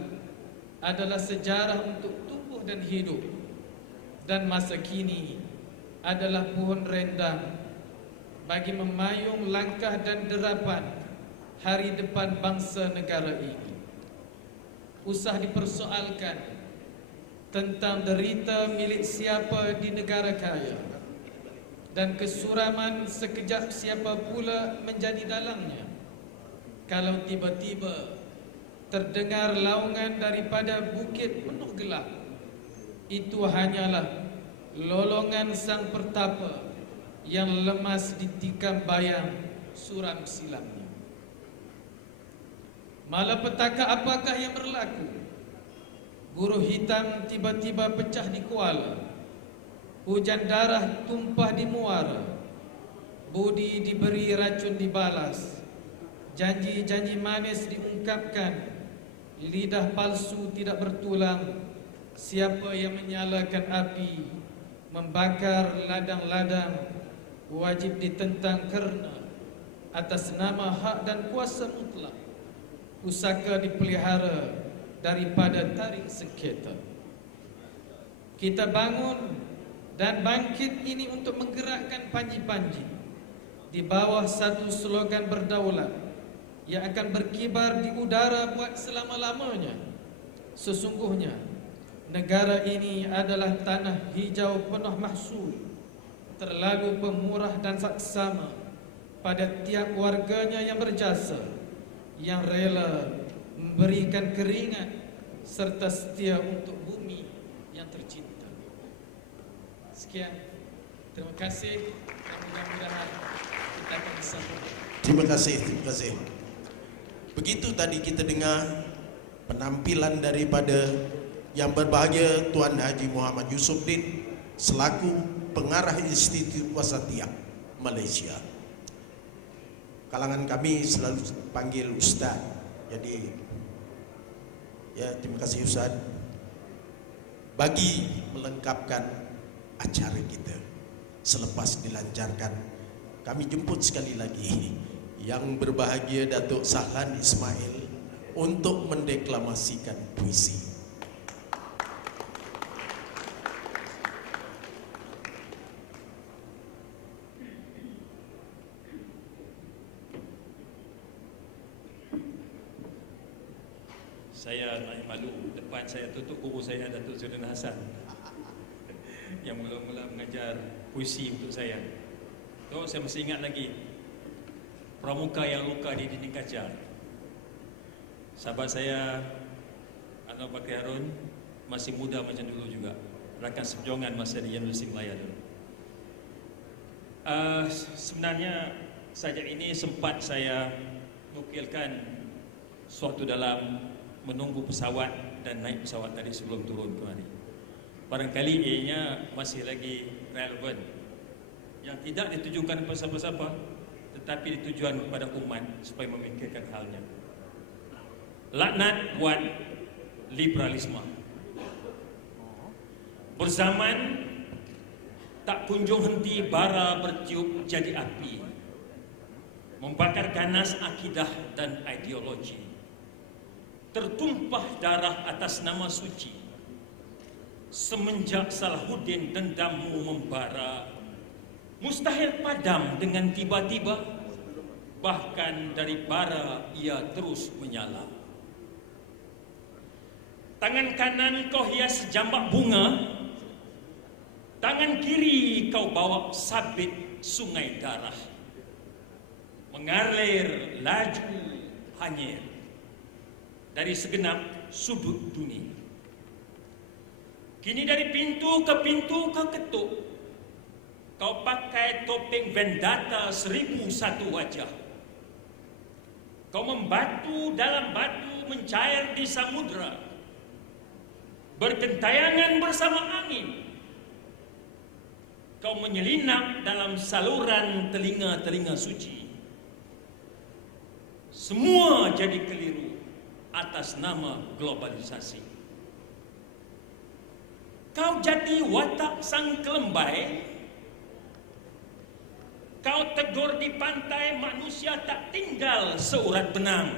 adalah sejarah untuk tumbuh dan hidup, dan masa kini adalah pohon rendang bagi memayung langkah dan derapan hari depan bangsa negara ini. Usah dipersoalkan tentang derita milik siapa di negara kaya, dan kesuraman sekejap siapa pula menjadi dalangnya. Kalau tiba-tiba terdengar laungan daripada bukit penuh gelap, itu hanyalah lolongan sang pertapa yang lemas ditikam bayang suram silamnya. Malapetaka apakah yang berlaku? Guru hitam tiba-tiba pecah di kuala, hujan darah tumpah di muara, budi diberi racun dibalas, janji-janji manis diungkapkan, lidah palsu tidak bertulang. Siapa yang menyalakan api, membakar ladang-ladang, wajib ditentang kerana atas nama hak dan kuasa mutlak, pusaka dipelihara daripada taring sengketa. Kita bangun dan bangkit ini untuk menggerakkan panji-panji di bawah satu slogan berdaulat yang akan berkibar di udara buat selama-lamanya. Sesungguhnya negara ini adalah tanah hijau penuh mahsul, terlalu pemurah dan saksama pada tiap warganya yang berjasa, yang rela memberikan keringat serta setia untuk bumi yang tercinta. Sekian, terima kasih, dan mudah-mudahan kita akan bersama. Terima kasih, terima kasih. Begitu tadi kita dengar penampilan daripada yang berbahagia Tuan Haji Muhammad Yusofuddin selaku pengarah Institut Wasatiyah Malaysia. Kalangan kami selalu panggil Ustaz. Jadi ya, terima kasih Ustaz bagi melengkapkan acara kita. Selepas dilancarkan, kami jemput sekali lagi yang berbahagia Datuk Sahlan Ismail untuk mendeklamasikan puisi. Saya naik malu, depan saya tutup buku saya Datuk Zainuddin Hasan yang mula-mula mengajar puisi untuk saya. So, saya masih ingat lagi pramuka yang luka di dinding kaca. Sahabat saya Anwar Bakri Harun masih muda macam dulu juga, rakan seperjuangan masa di Universiti Malaya dulu. Sebenarnya sajak ini sempat saya nukilkan suatu dalam menunggu pesawat dan naik pesawat tadi sebelum turun kemari. Barangkali ianya masih lagi relevan, yang tidak ditujukan kepada siapa-siapa, tetapi ditujukan kepada umat supaya memikirkan halnya. Laknat buat liberalisme. Berzaman tak kunjung henti bara bertiup jadi api, membakar ganas akidah dan ideologi. Tertumpah darah atas nama suci. Semenjak Salahuddin dendammu membara, mustahil padam dengan tiba-tiba. Bahkan dari bara ia terus menyala. Tangan kanan kau hias jambak bunga, tangan kiri kau bawa sabit sungai darah, mengalir laju hanyir dari segenap sudut dunia. Kini dari pintu ke pintu kau ketuk, kau pakai topeng vendata 1001 wajah. Kau membatu dalam batu mencair di samudra, bergentayangan bersama angin. Kau menyelinap dalam saluran telinga-telinga suci. Semua jadi keliru atas nama globalisasi. Kau jadi watak sang kelembai. Kau tegur di pantai manusia tak tinggal seurat benang.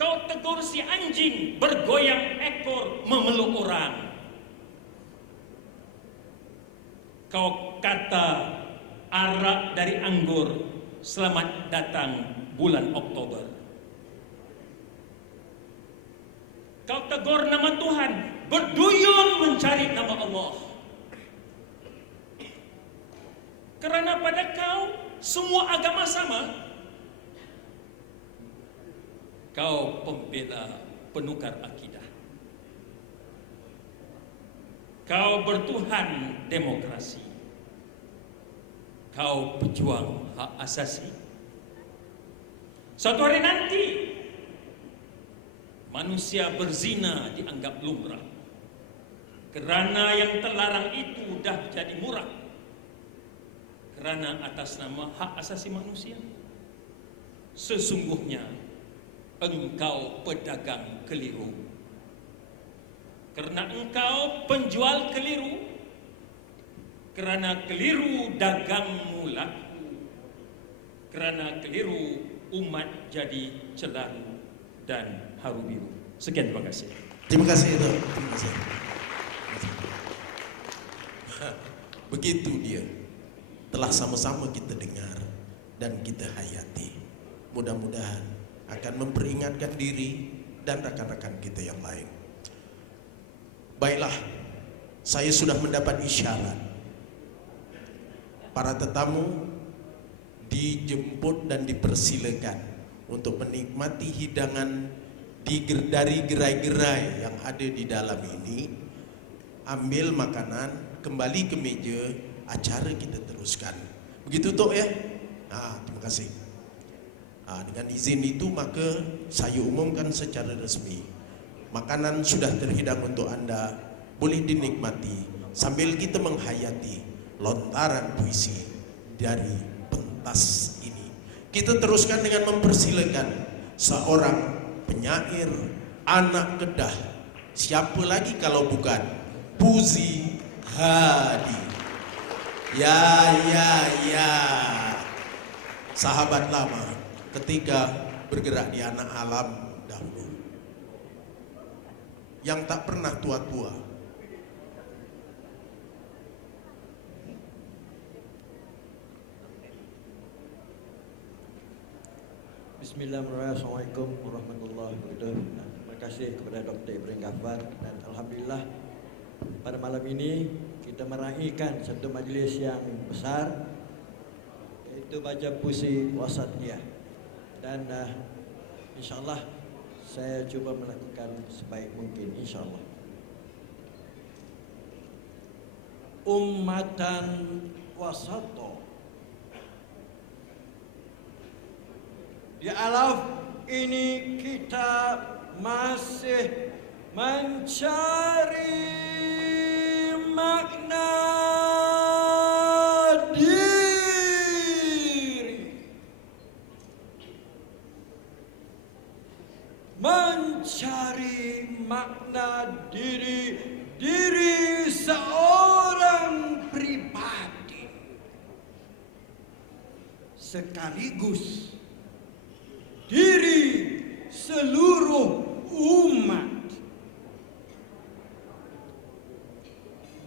Kau tegur si anjing bergoyang ekor memeluk orang. Kau kata arak dari anggur, selamat datang bulan Oktober. Kau tegur nama Tuhan, berduyun mencari nama Allah. Kerana pada kau semua agama sama. Kau pembela penukar akidah. Kau bertuhan demokrasi. Kau pejuang hak asasi. Suatu hari nanti manusia berzina dianggap lumrah. Kerana yang terlarang itu dah jadi murah. Kerana atas nama hak asasi manusia. Sesungguhnya engkau pedagang keliru. Kerana engkau penjual keliru. Kerana keliru dagangmu laku. Kerana keliru umat jadi celaru dan haru biru. Sekian, terima kasih. Terima kasih, Dok. Terima kasih. Begitu dia. Telah sama-sama kita dengar dan kita hayati. Mudah-mudahan akan memperingatkan diri dan rakan-rakan kita yang lain. Baiklah, saya sudah mendapat isyarat. Para tetamu dijemput dan dipersilakan untuk menikmati hidangan dari gerai-gerai yang ada di dalam ini. Ambil makanan, kembali ke meja, acara kita teruskan. Begitu, Tok, ya? Terima kasih. Dengan izin itu maka saya umumkan secara resmi, makanan sudah terhidang untuk Anda, boleh dinikmati sambil kita menghayati lontaran puisi dari pentas ini. Kita teruskan dengan mempersilakan seorang penyair anak Kedah. Siapa lagi kalau bukan Puzi Hadi. Ya, sahabat lama ketika bergerak di anak alam dahulu, yang tak pernah tua-tua. Bismillahirrahmanirrahim. Assalamualaikum warahmatullahi wabarakatuh. Terima kasih kepada Dr. Ibrahim Ghaffar, dan alhamdulillah pada malam ini kita meraihkan satu majlis yang besar, yaitu baca puisi Wasatiyah. Dan insyaAllah saya cuba melakukan sebaik mungkin, insyaAllah. Ummatan wasato. Di alaf ini kita masih mencari makna diri, mencari makna diri seorang pribadi sekaligus diri seluruh umat.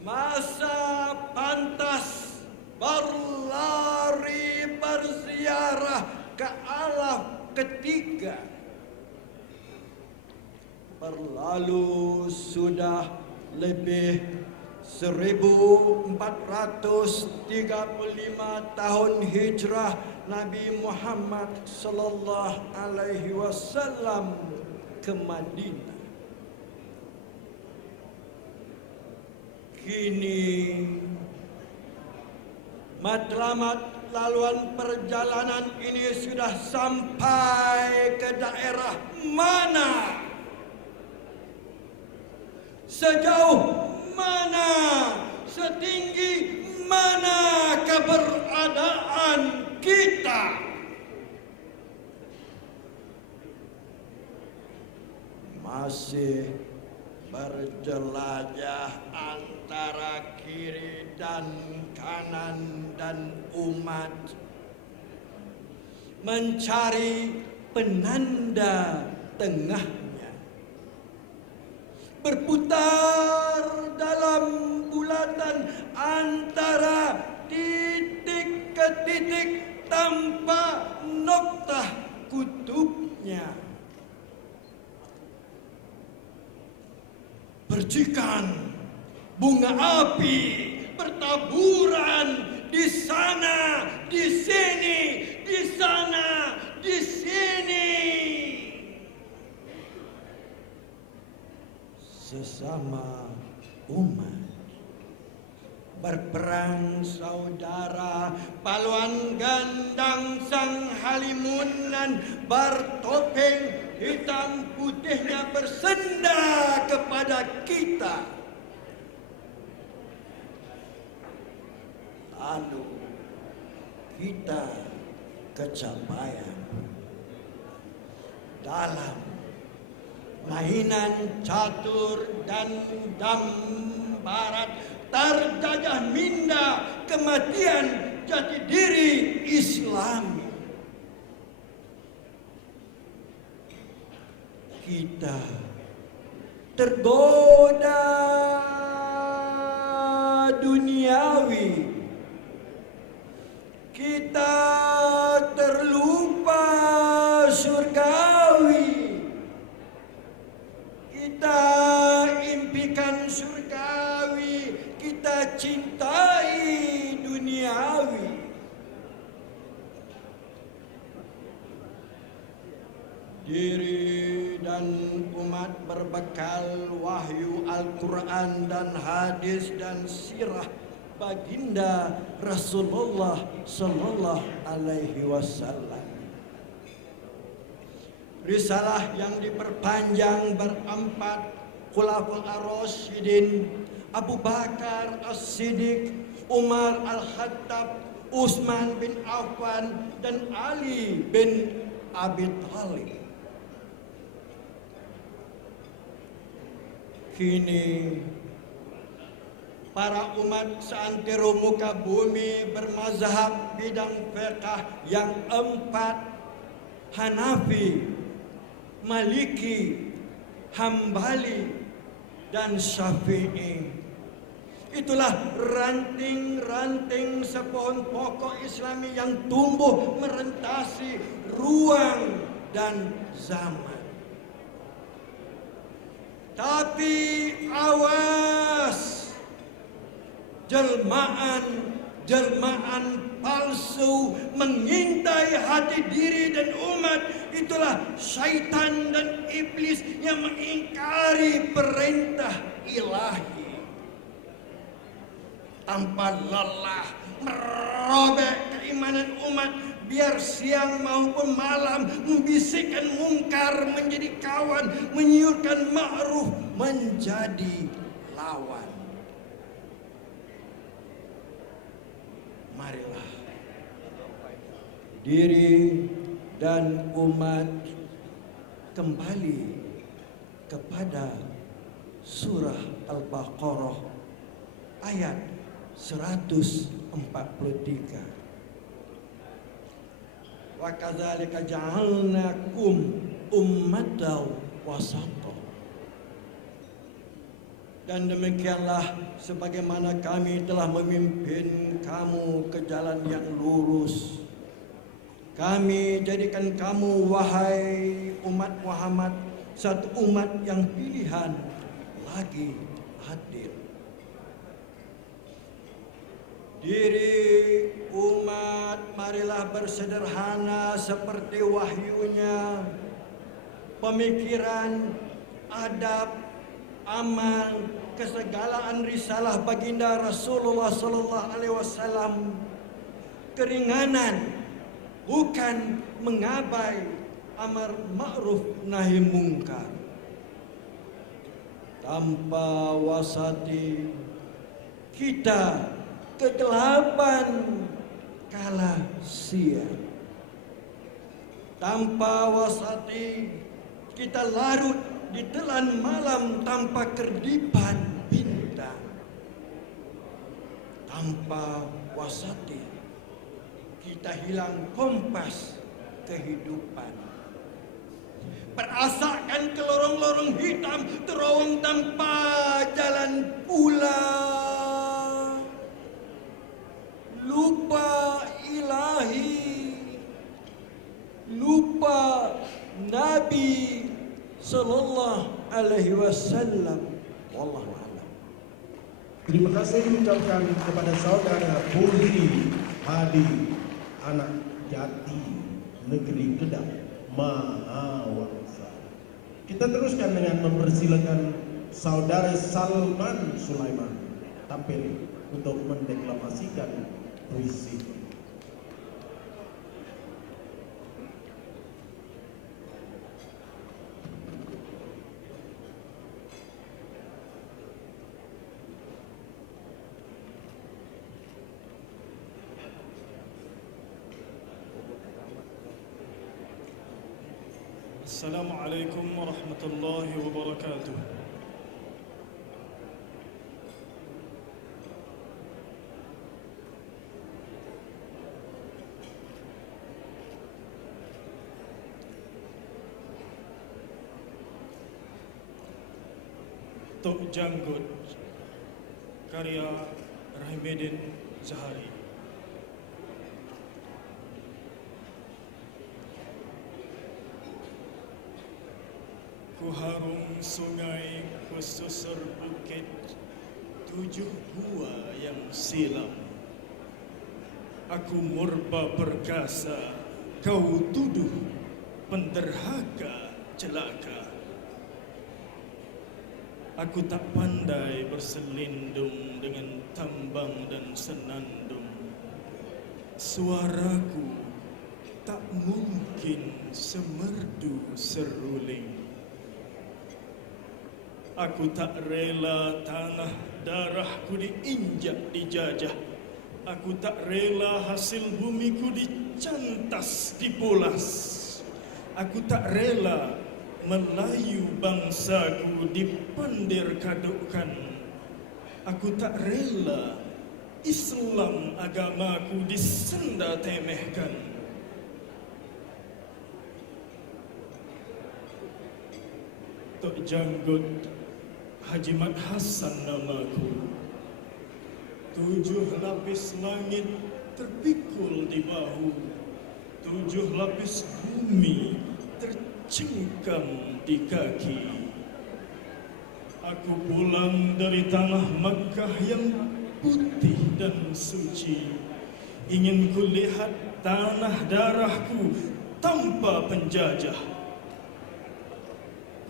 Masa pantas berlari berziarah ke alaf ketiga. Berlalu sudah lebih 1435 tahun hijrah Nabi Muhammad sallallahu alaihi wasallam ke Madinah. Kini matlamat laluan perjalanan ini sudah sampai ke daerah mana? Sejauh mana? Setinggi mana keberadaan kita? Masih berjelajah antara kiri dan kanan dan umat, mencari penanda tengahnya, berputar dalam bulatan antara titik ke titik tanpa noktah kutubnya. Percikan bunga api bertaburan di sana, di sini, di sana, di sini. Sesama umat berperang saudara, paluan gandang sang halimunan bertopeng hitam putihnya bersenda kepada kita. Lalu kita kecapaian dalam mainan catur dan gambaran terjajah minda kematian jati diri Islami. Kita tergoda duniawi, kita terlupa surgawi, kita impikan surgawi, kita cintai duniawi. Diri dan umat berbekal wahyu Al-Quran dan hadis dan sirah baginda Rasulullah Sallallahu Alaihi Wasallam. Risalah yang diperpanjang berempat Khulafaur Ar-Rasyidin, Abu Bakar As-Siddiq, Umar Al-Khattab, Utsman bin Affan, dan Ali bin Abi Thalib. Kini para umat seantero muka bumi bermazhab bidang fiqh yang empat, Hanafi, Maliki, Hambali, dan Syafi'i. Itulah ranting-ranting sepohon pokok Islami yang tumbuh merentasi ruang dan zaman. Tapi awas, jelmaan palsu mengintai hati diri dan umat. Itulah syaitan dan iblis yang mengingkari perintah ilahi, tanpa lelah merobek keimanan umat, biar siang maupun malam membisikkan mungkar menjadi kawan, menyiurkan ma'ruf menjadi lawan. Marilah diri dan umat kembali kepada surah Al-Baqarah ayat 143. Wa kadzalika ja'alnakum ummatan wasata. Dan demikianlah sebagaimana kami telah memimpin kamu ke jalan yang lurus, kami jadikan kamu wahai umat Muhammad satu umat yang pilihan lagi adil. Diri umat marilah bersederhana seperti wahyunya, pemikiran, adab, amal, kesegalaan risalah baginda Rasulullah sallallahu alaihi wasallam, keringanan, bukan mengabai amar ma'ruf nahi mungkar. Tanpa wasati kita kegelapan kala siang. Tanpa wasati kita larut di telan malam tanpa kerdipan bintang. Tanpa wasati kita hilang kompas kehidupan. Perasakan ke lorong-lorong hitam terowong tanpa jalan pulang. Lupa ilahi, lupa Nabi sallallahu alaihi wasallam. Wallahu a'lam. Terima kasih diucapkan kepada saudara Putri Hadi, anak jati negeri Kedah, Mahawangsa. Kita teruskan dengan mempersilakan saudara Salman Sulaiman tampil untuk mendeklamasikan puisi. Assalamualaikum warahmatullahi wabarakatuh. Tok Janggut, karya Rahimedin Zahari. Ku harung sungai, ku susur bukit, 7 gua yang silam. Aku murba perkasa, kau tuduh penderhaka celaka. Aku tak pandai berselindung dengan tambang dan senandung. Suaraku tak mungkin semerdu seruling. Aku tak rela tanah darahku diinjak dijajah. Aku tak rela hasil bumiku dicantas dipolas. Aku tak rela Melayu bangsaku dipandir kadukkan. Aku tak rela Islam agamaku disenda temehkan. Tok Janggut, Haji Mat Hassan namaku. 7 lapis langit terpikul di bahu, 7 lapis bumi tercengkam di kaki. Aku pulang dari tanah Makkah yang putih dan suci. Ingin kulihat tanah darahku tanpa penjajah.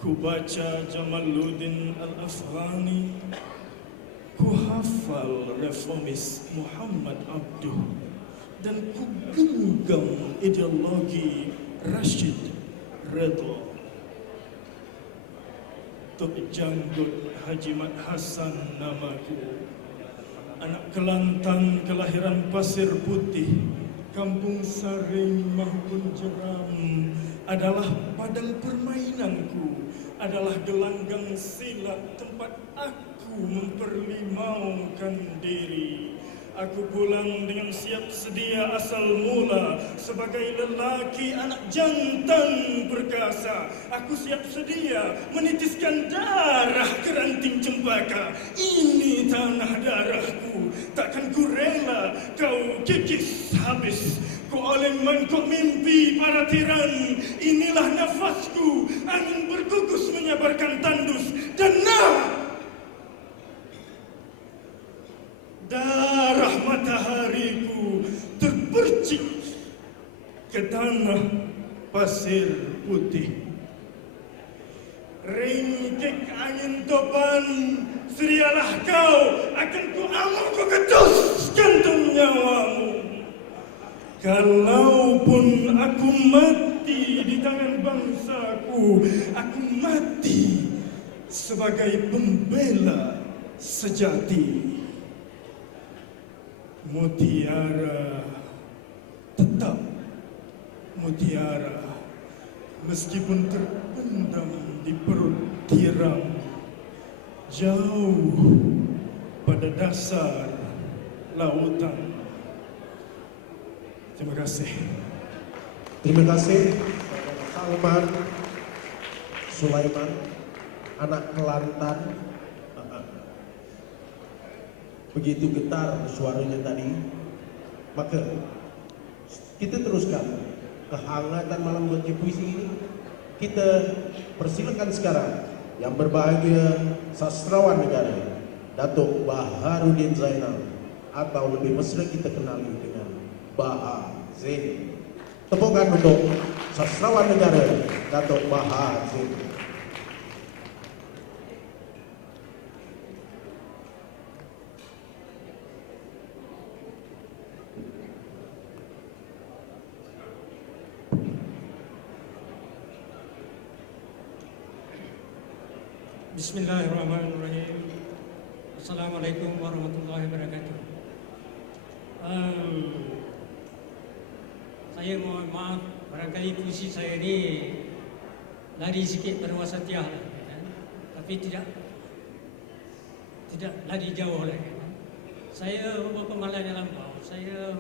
Ku baca Jamaluddin Al-Afghani, ku hafal reformis Muhammad Abduh, dan ku genggam ideologi Rashid Redha. Tok Janggut, Haji Mat Hassan namaku. Anak Kelantan kelahiran Pasir Putih, Kampung Saring maupun Jeram adalah padang permainanku, adalah gelanggang silat tempat aku memperlimaukan diri. Aku pulang dengan siap sedia asal mula sebagai lelaki anak jantan perkasa. Aku siap sedia menitiskan darah ke ranting cempaka. Ini tanah darahku, takkan ku rela kau kikis habis. Ku oleng mangkuk mimpi para tiran. Inilah nafasku, angin bergugus menyabarkan tandus. Dan darah matahariku terpercik ke tanah pasir putih. Ringkik angin topan, serialah kau, akan ku amuk ku ketus gantung nyawamu. kalaupun aku mati di tangan bangsaku, aku mati sebagai pembela sejati. Mutiara tetap mutiara, meskipun terpendam di perut tiram, jauh pada dasar lautan. Terima kasih. Terima kasih kepada Salman Sulaiman, anak Kelantan. Begitu getar suaranya tadi. Maka kita teruskan kehangatan malam baca puisi ini. Kita persilakan sekarang yang berbahagia sastrawan negara Datuk Baharudin Zainal, atau lebih mesra kita kenali dengan Baha Zain. Tepukan untuk sastrawan negara Datuk Baha Zain. Bismillahirrahmanirrahim. Assalamualaikum warahmatullahi wabarakatuh. Saya mohon maaf, barangkali puisi saya ni lari sikit pada wasatiyah lah, kan? Tapi tidak lari jauh lah, kan? Saya beberapa malam yang lampau, saya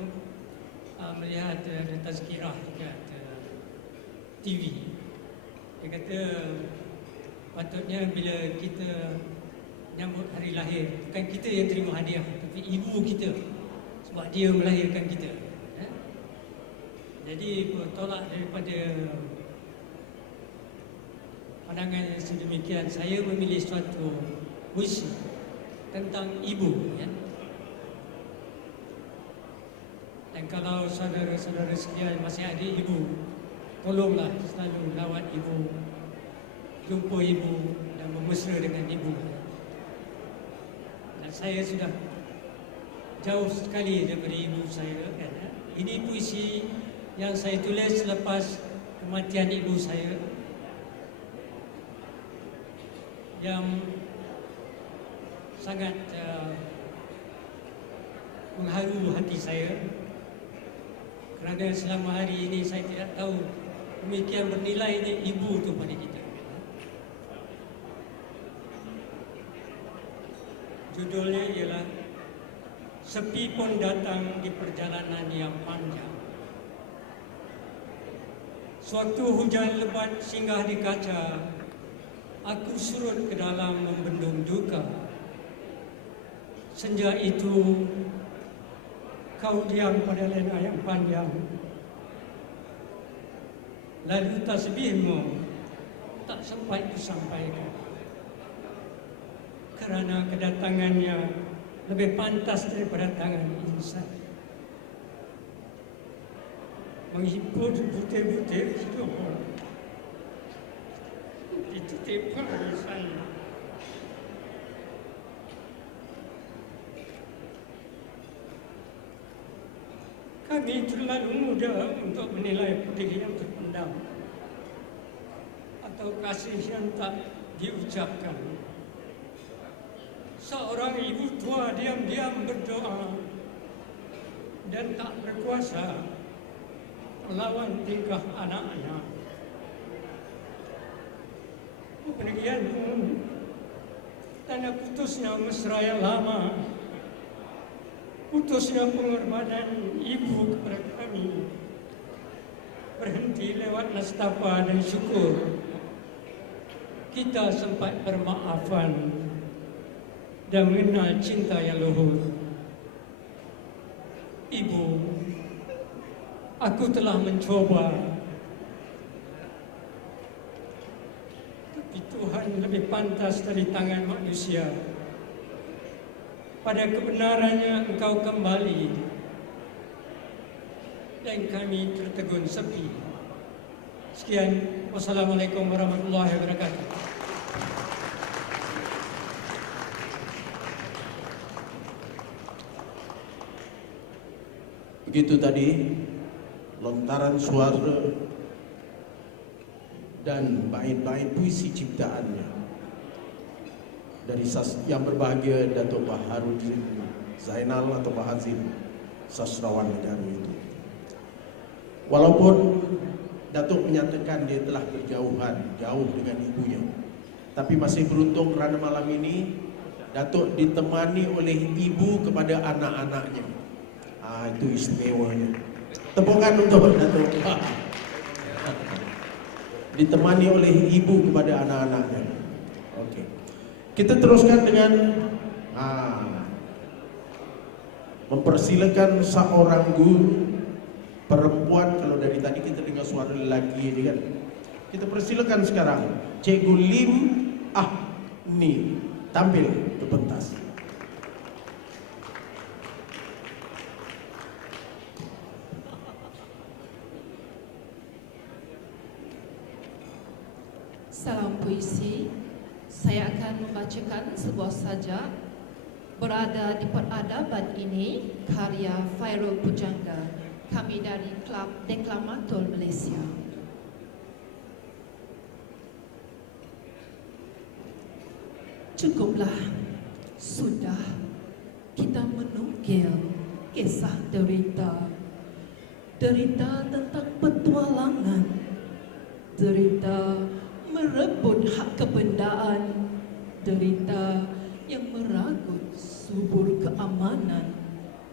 melihat tazkirah dekat TV. Dia kata patutnya bila kita menyambut hari lahir, bukan kita yang terima hadiah, tapi ibu kita, sebab dia melahirkan kita. Jadi bertolak daripada pandangan yang sedemikian, saya memilih suatu puisi tentang ibu. Dan kalau saudara-saudara sekalian masih ada ibu, tolonglah selalu lawat ibu, jumpa ibu dan bermesra dengan ibu. Dan saya sudah jauh sekali daripada ibu saya, kan? Ini puisi yang saya tulis selepas kematian ibu saya, yang sangat mengharu hati saya, kerana selama hari ini saya tidak tahu demikian bernilainya ibu itu pada kita. Judulnya ialah Sepi Pun Datang di Perjalanan Yang Panjang. Suatu hujan lebat singgah di kaca, aku surut ke dalam membendung duka. Senja itu kau diam pada lena yang panjang, lalu tasbihmu tak sempat kusampaikan, kerana kedatangannya lebih pantas daripada tangan insan. Menghibur butir-butir hidup dititipkan di sana. Kami terlalu muda untuk menilai pedih yang terpendam atau kasih yang tak diucapkan. Seorang ibu tua diam-diam berdoa dan tak berkuasa melawan tingkah anak-anak. Kepergian pun tanda putusnya mesra yang lama, putusnya pengorbanan ibu kepada kami, berhenti lewat nastapa dan syukur. Kita sempat bermaafan dan mengenal cinta yang luhur. Ibu, aku telah mencoba, tapi Tuhan lebih pantas dari tangan manusia. Pada kebenarannya engkau kembali dan kami tertegun sepi. Sekian, wassalamualaikum warahmatullahi wabarakatuh. Begitu tadi lontaran suara dan bait-bait puisi ciptaannya dari yang berbahagia Datuk Baharudin Zainal atau Bahazin, sastrawan negara itu. Walaupun Datuk menyatakan dia telah jauh dengan ibunya, tapi masih beruntung kerana malam ini Datuk ditemani oleh ibu kepada anak-anaknya. Itu istimewanya. Tepukan untuk Datuk. Ditemani oleh ibu kepada anak-anaknya. Okey. Kita teruskan dengan mempersilakan seorang guru perempuan. Kalau dari tadi kita dengar suara lelaki ini kan. Kita persilakan sekarang Cikgu Lim Ahni tampil ke pentas. Salam puisi. Saya akan membacakan sebuah sajak berada di peradaban ini, karya Fairul Pujangga, kami dari Klub Deklamator Malaysia. Cukuplah, sudah kita menukil kisah derita tentang petualangan, derita merebut hak kebendaan, derita yang meragut subur keamanan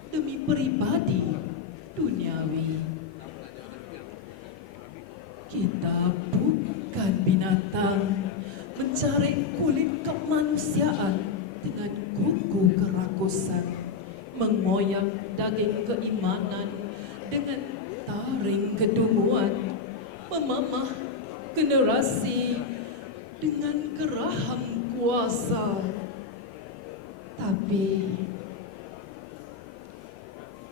demi peribadi duniawi. Kita bukan binatang mencari kulit kemanusiaan dengan kuku kerakusan, mengoyak daging keimanan dengan taring kedunguan, memamah generasi dengan geraham kuasa. Tapi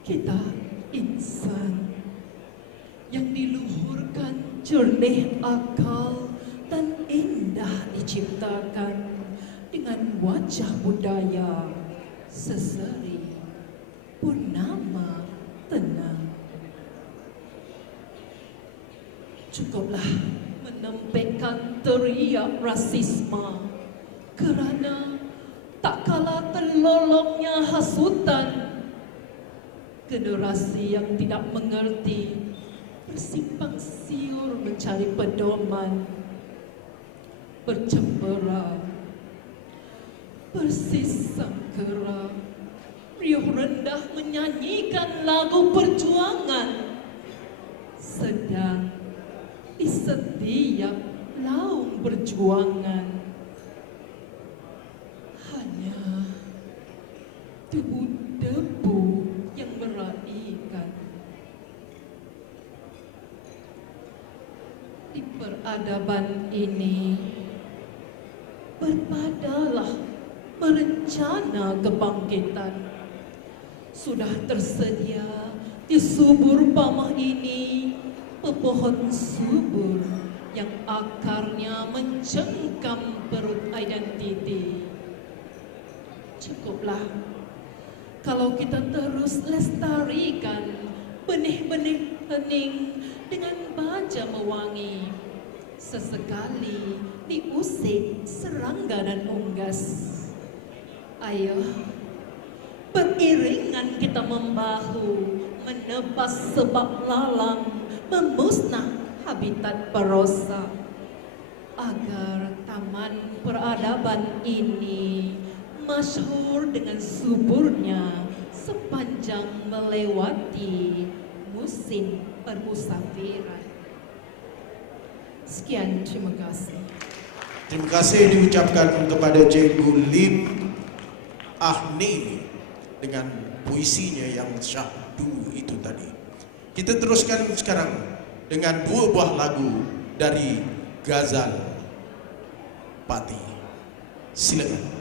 kita insan yang diluhurkan jernih akal dan indah diciptakan dengan wajah budaya seseri purnama tenang. Cukuplah menempelkan teriak rasisme kerana tak kalah terlolongnya hasutan generasi yang tidak mengerti bersimpang siur mencari pedoman, bercembera, bersisangkera, riuh rendah menyanyikan lagu perjuangan, sedang di setiap laung perjuangan hanya debu-debu yang meraikan. Di peradaban ini berbadalah berencana kebangkitan. Sudah tersedia di subur pamah ini pepohon subur yang akarnya mencengkam perut identiti. Cukuplah kalau kita terus lestarikan benih-benih hening dengan baja mewangi, sesekali diusik serangga dan unggas. Ayo, beriringan kita membahu, menebas sebab lalang, memusnah habitat perosa, agar taman peradaban ini masyhur dengan suburnya sepanjang melewati musim permusafiran. Sekian, terima kasih. Terima kasih diucapkan kepada Cikgu Lim Ahni dengan puisinya yang syahdu itu tadi. Kita teruskan sekarang dengan dua buah lagu dari Ghazal Pati. Silakan.